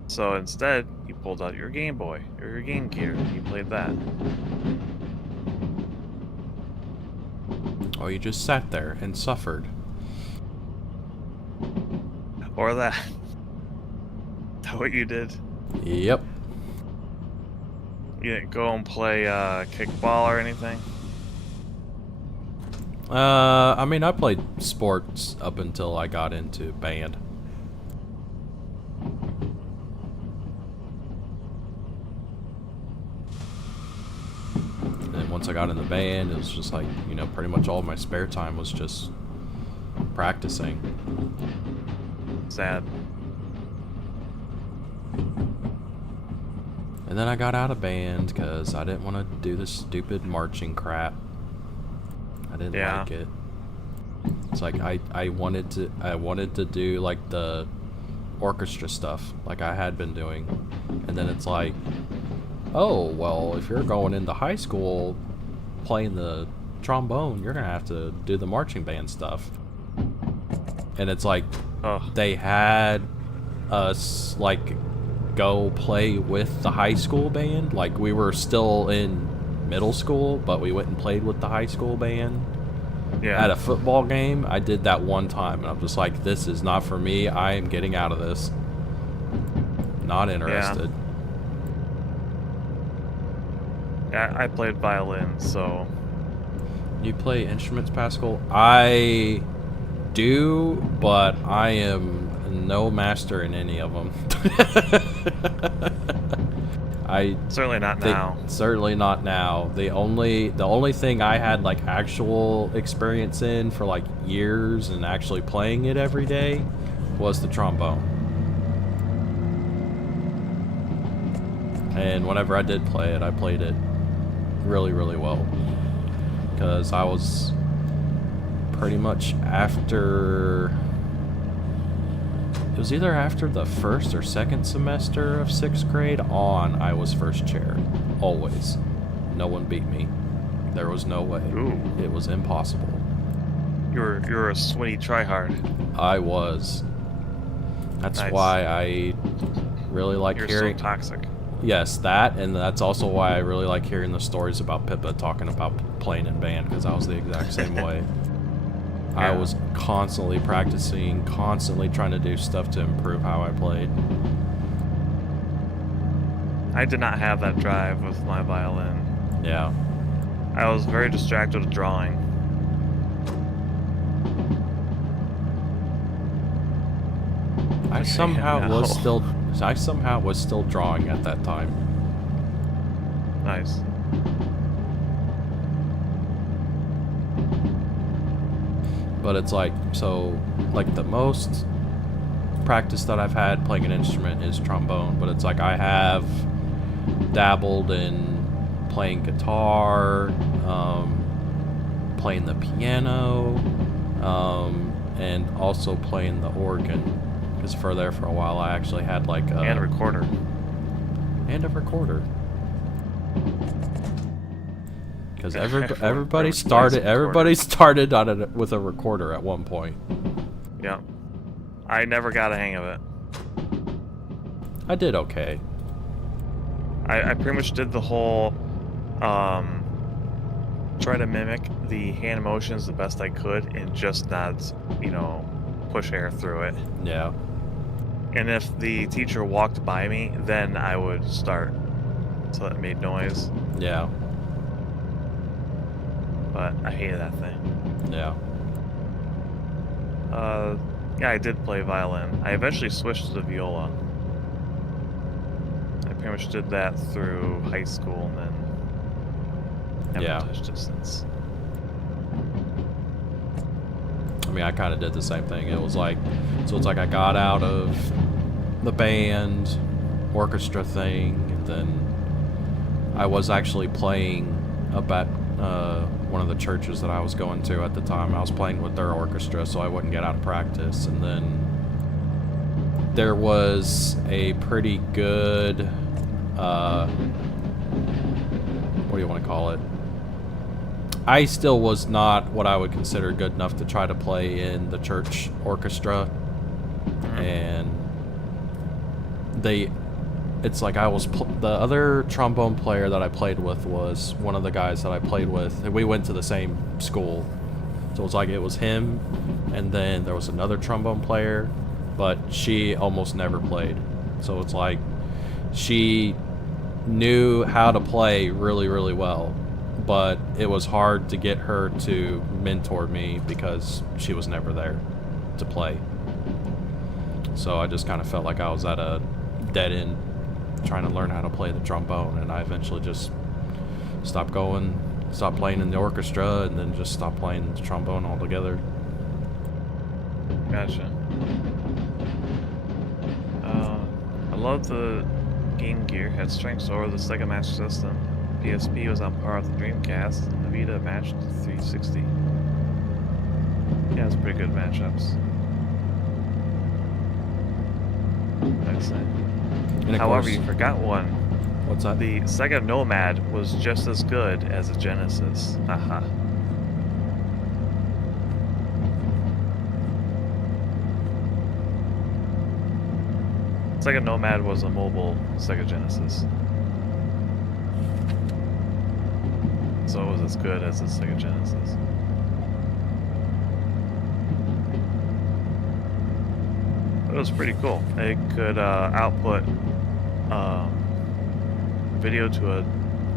So instead, you pulled out your Game Boy or your Game Gear and you played that. Or you just sat there and suffered. Or that. Is that what you did? Yep. You didn't go and play kickball or anything? I mean, I played sports up until I got into band. once I got in the band, it was just like, you know, pretty much all my spare time was just practicing. Sad. And then I got out of band because I didn't want to do this stupid marching crap. I didn't like it. It's like I wanted to do like the orchestra stuff like I had been doing. And then it's like, oh, well, if you're going into high school playing the trombone, you're going to have to do the marching band stuff. And it's like, they had us like go play with the high school band. Like, we were still in middle school, but we went and played with the high school band at a football game. I did that one time, and I'm just like, this is not for me. I am getting out of this. Not interested. Yeah, I played violin, so... You play instruments, Pascal? I do, but I am no master in any of them. Certainly not now. Certainly not now. The only thing I had like actual experience in for like years and actually playing it every day was the trombone. And whenever I did play it, I played it really, really well. Because I was pretty much after... It was either after the first or second semester of 6th grade on, I was first chair. Always. No one beat me. There was no way. Ooh. It was impossible. You're a sweaty tryhard. I was. That's why I really like hearing... You're so toxic. Yes, that, and that's also why I really like hearing the stories about Pippa talking about playing in band, because I was the exact same way. Yeah. I was constantly practicing, constantly trying to do stuff to improve how I played. I did not have that drive with my violin. Yeah. I was very distracted with drawing. I somehow was still drawing at that time. Nice. But it's like, so, like the most practice that I've had playing an instrument is trombone, but it's like I have dabbled in playing guitar, playing the piano, and also playing the organ. Because for a while I actually had like a... And a recorder. And a recorder. Because everybody started on it with a recorder at one point. Yeah. I never got a hang of it. I did okay. I pretty much did the whole try to mimic the hand motions the best I could and just not, push air through it. Yeah. And if the teacher walked by me, then I would start. So it made noise. Yeah. But I hated that thing. Yeah. Yeah, I did play violin. I eventually switched to the viola. I pretty much did that through high school and then haven't touched it since. I mean, I kind of did the same thing. It was like, so it's like I got out of the band orchestra thing, and then I was actually playing about one of the churches that I was going to at the time. I was playing with their orchestra so I wouldn't get out of practice, and then there was a pretty good, what do you want to call it? I still was not what I would consider good enough to try to play in the church orchestra, and it's like I was the other trombone player that I played with was one of the guys that I played with, and we went to the same school, so it's like it was him, and then there was another trombone player, but she almost never played, so it's like she knew how to play really, really well. But it was hard to get her to mentor me because she was never there to play. So I just kind of felt like I was at a dead end trying to learn how to play the trombone, and I eventually just stopped going stop playing in the orchestra and then just stop playing the trombone altogether. Gotcha. I love the Game Gear. Had strengths over the Sega Master System. PSP was on par with the Dreamcast, and the Vita matched the 360. Yeah, it's pretty good matchups. I'd say. And of However, course, you forgot one. what's that? The Sega Nomad was just as good as a Genesis. Haha. Sega Nomad was a mobile Sega Genesis. So it was as good as a Sega Genesis. It was pretty cool. It could output video to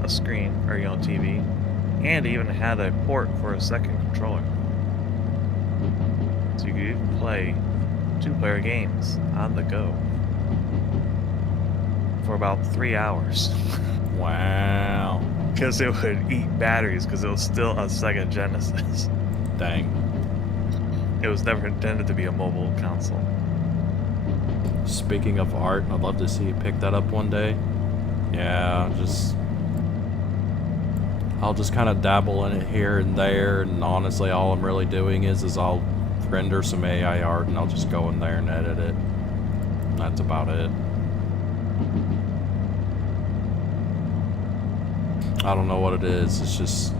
a screen, or TV, and it even had a port for a second controller. So you could even play 2-player games on the go for about 3 hours. Wow. Because it would eat batteries, because it was still a Sega Genesis. Dang. It was never intended to be a mobile console. Speaking of art, I'd love to see you pick that up one day. Yeah, I'll just kind of dabble in it here and there, and honestly all I'm really doing is I'll render some AI art and I'll just go in there and edit it. That's about it. I don't know what it is. It's just,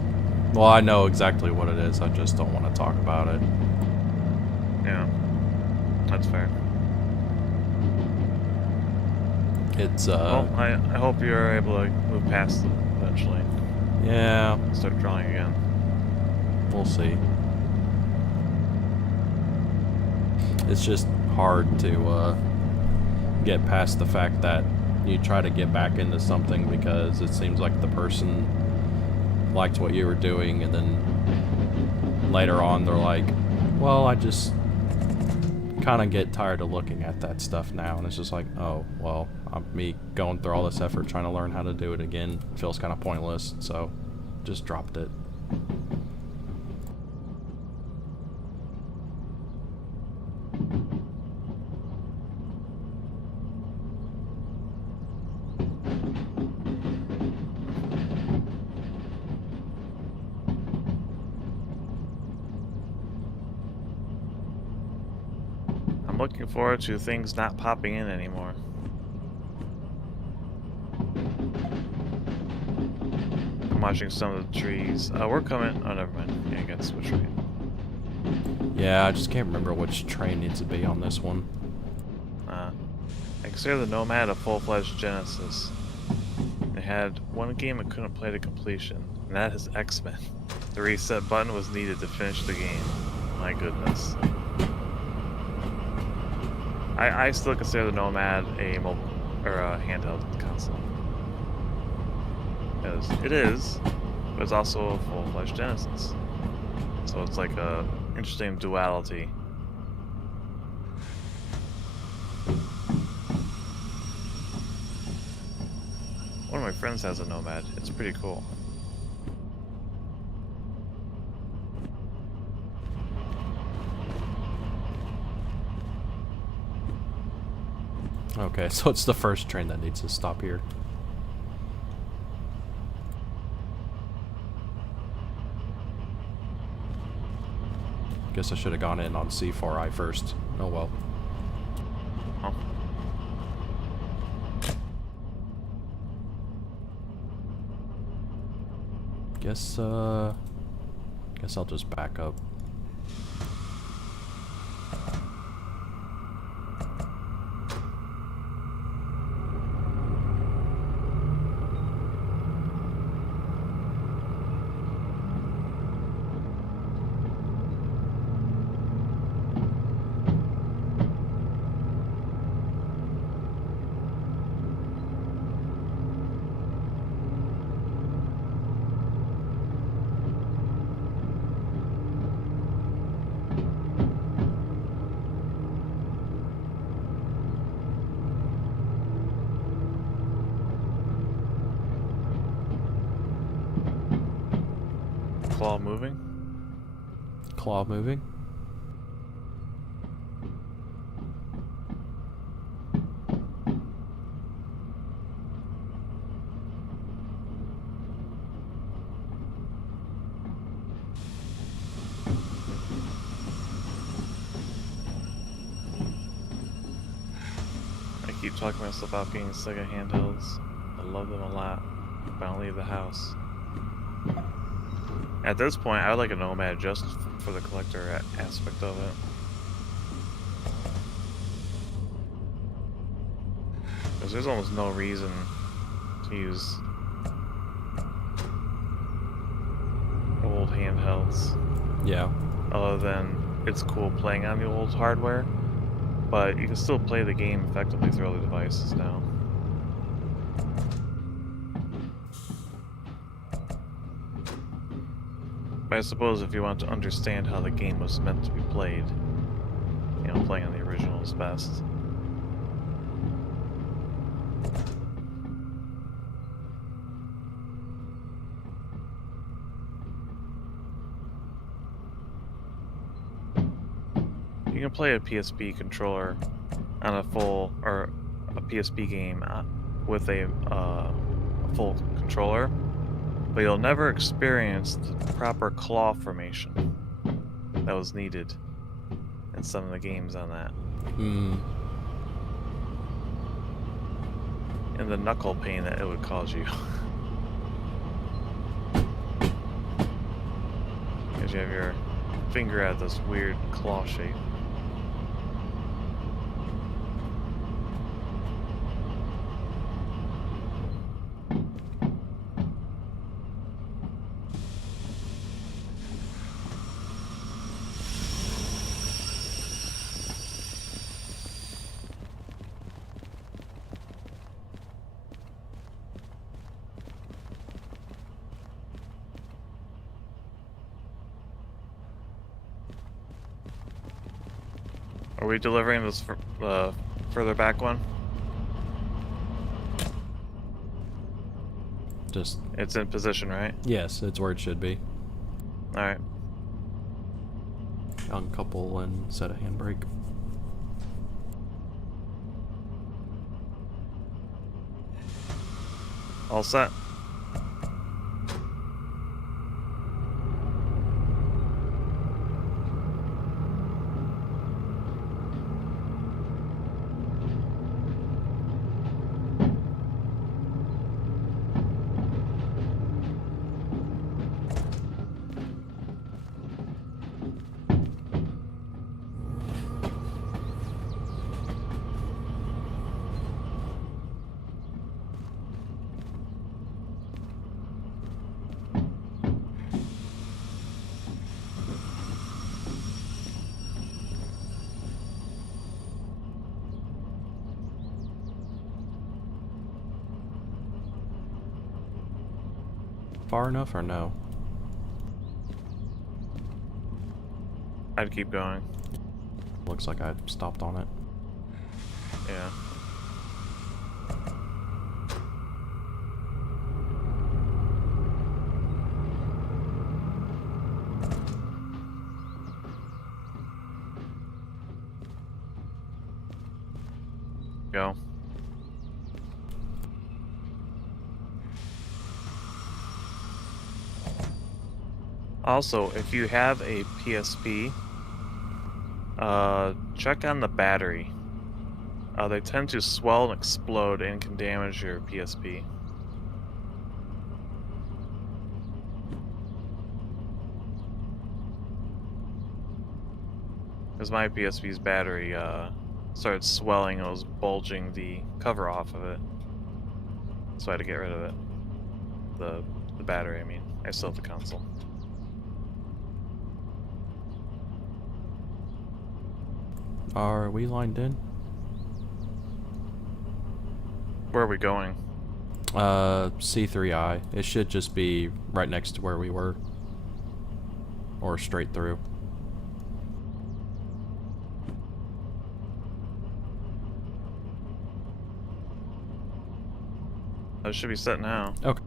well, I know exactly what it is. I just don't want to talk about it. Yeah, that's fair. It's Well, I hope you're able to move past it eventually. yeah, Start drawing again. we'll see. It's just hard to get past the fact that you try to get back into something because it seems like the person liked what you were doing, and then later on they're like, well, I just kind of get tired of looking at that stuff now, and it's just like, oh, well, me going through all this effort trying to learn how to do it again feels kind of pointless, so just dropped it. I'm looking forward to things not popping in anymore. I'm watching some of the trees. We're coming. Oh, never mind. Yeah, I gotta switch right. Yeah, I just can't remember which train needs to be on this one. I consider the Nomad a full-fledged Genesis. It had one game it couldn't play to completion, and that is X-Men. The reset button was needed to finish the game. My goodness. I still consider the Nomad a mobile or a handheld console. Because it is, but it's also a full-fledged Genesis. So it's like a interesting duality. One of my friends has a Nomad. It's pretty cool. Okay, so it's the first train that needs to stop here. Guess I should have gone in on C4I first. Oh well. Oh. Guess I'll just back up. claw moving? Claw moving? I keep talking myself out being sick of handhelds. I love them a lot, but I don't leave the house. At this point, I would like a Nomad just for the collector aspect of it. Because there's almost no reason to use old handhelds. Yeah. Other than it's cool playing on the old hardware, but you can still play the game effectively through other devices now. But I suppose if you want to understand how the game was meant to be played, you know, playing on the original is best. You can play a PSP controller on a full, or a PSP game with a full controller, but you'll never experience the proper claw formation that was needed in some of the games on that. And the knuckle pain that it would cause you. Because you have your finger at this weird claw shape. Are we delivering this further back one? Just... It's in position, right? Yes, it's where it should be. Alright. Uncouple and set a handbrake. All set. Far enough or no? I'd keep going. Looks like I stopped on it. Yeah. Go. Also, if you have a PSP, check on the battery. They tend to swell and explode and can damage your PSP. Because my PSP's battery started swelling and was bulging the cover off of it. So I had to get rid of it. The battery, I mean. I still have the console. Are we lined in? Where are we going? C3I. It should just be right next to where we were. Or straight through. It should be set now. Okay.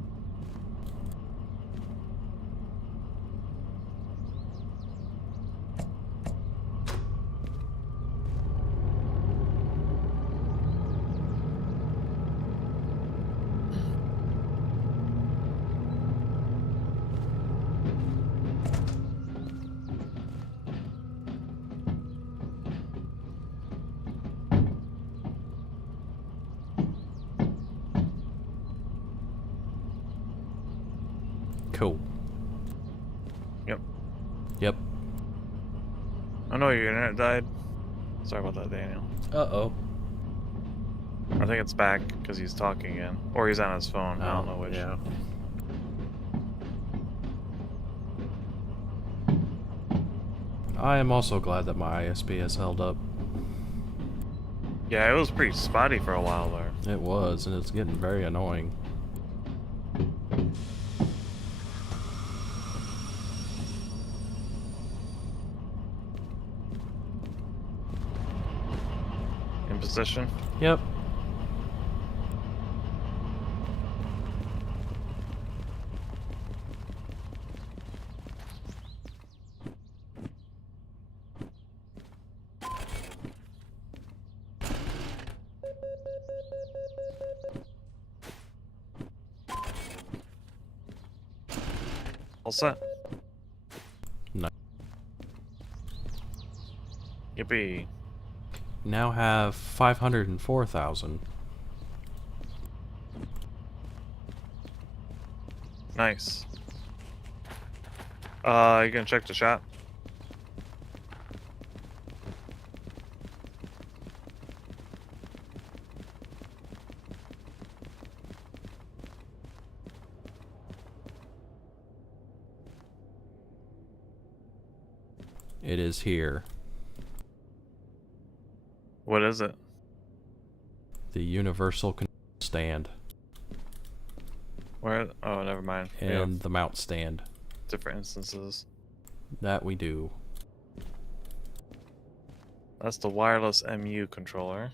Cool. Yep. Yep. I know your internet died. Sorry about that, Daniel. Uh-oh. I think it's back because he's talking again. Or he's on his phone. I don't know which. Yeah. I am also glad that my ISP has held up. Yeah, it was pretty spotty for a while there. It was, and it's getting very annoying. In position. Yep. All set. Nice. Yippee. Now have 504,000. Nice. You gonna check the shot? It is here. What is it? The universal stand. Where? Oh, never mind. And the mount stand. Different instances. That we do. That's the wireless MU controller.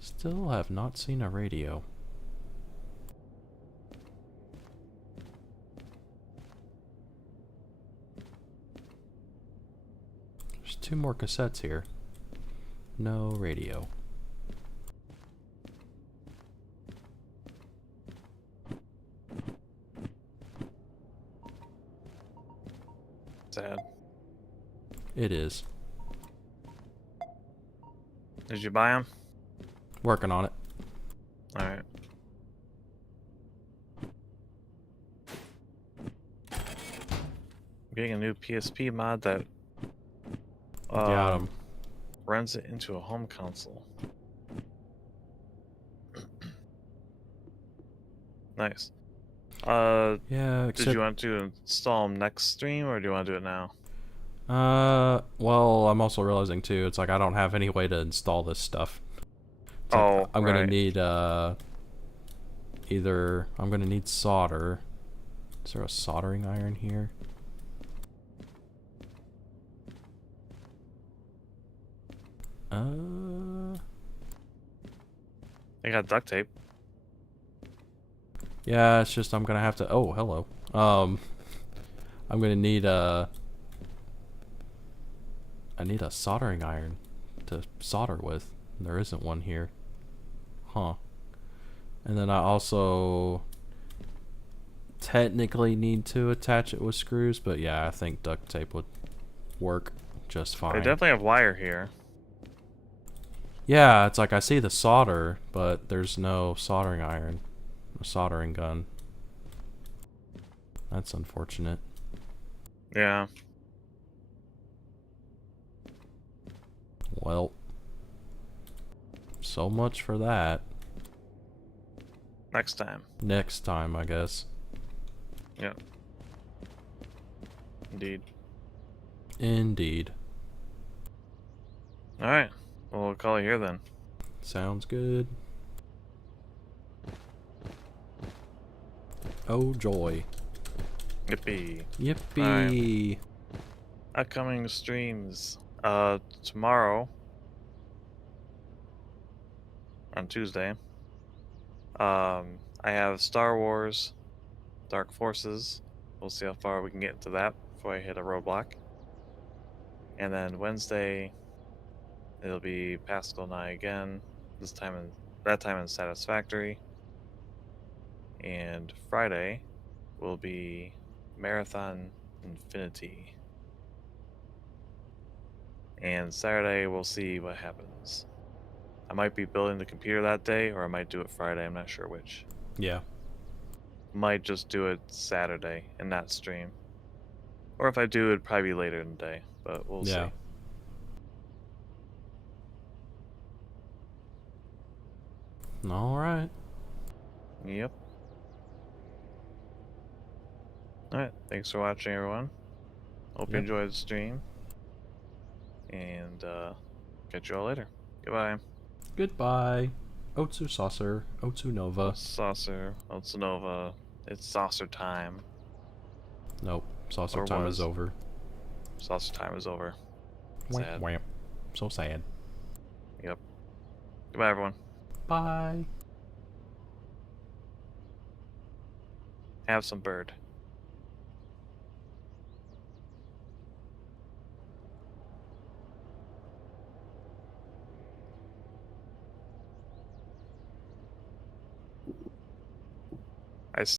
Still have not seen a radio. There's 2 more cassettes here. No radio. Sad. It is. Did you buy them? Working on it. Alright. Getting a new PSP mod that Got 'em. runs it into a home console. Nice. Yeah, Did except... you want to install them next stream or do you want to do it now? Well, I'm also realizing too, it's like I don't have any way to install this stuff. It's like Oh, I'm gonna right. need, either, I'm gonna need solder. Is there a soldering iron here? I got duct tape. Yeah, it's just I'm gonna have to, oh, hello. I'm gonna need, I need a soldering iron to solder with. There isn't one here. Huh. And then I also technically need to attach it with screws, but yeah, I think duct tape would work just fine. They definitely have wire here. Yeah, it's like I see the solder, but there's no soldering iron or soldering gun. That's unfortunate. Yeah. Well, so much for that. Next time. Next time, I guess. Yeah. Indeed. Indeed. Alright. Well, we'll call it here then. Sounds good. Oh joy. Yippee. Yippee. Upcoming streams. Tomorrow. On Tuesday. I have Star Wars Dark Forces. We'll see how far we can get into that before I hit a roadblock. And then Wednesday, it'll be Pascal and I again. That time in Satisfactory. And Friday will be Marathon Infinity. And Saturday, we'll see what happens. I might be building the computer that day, or I might do it Friday. I'm not sure which. Yeah. Might just do it Saturday and not stream. Or if I do, it'd probably be later in the day, but we'll Yeah. see. Alright. Yep. Alright, thanks for watching, everyone. Hope you Yep. enjoyed the stream. And, catch you all later. Goodbye. Goodbye. Otsu Saucer. Otsu Nova. Saucer, Otsunova. It's saucer time. Nope. Saucer Or time was. is over. Saucer time is over. Wamp, Sad. wamp. So sad. Yep. Goodbye, everyone. Bye. Have some bird.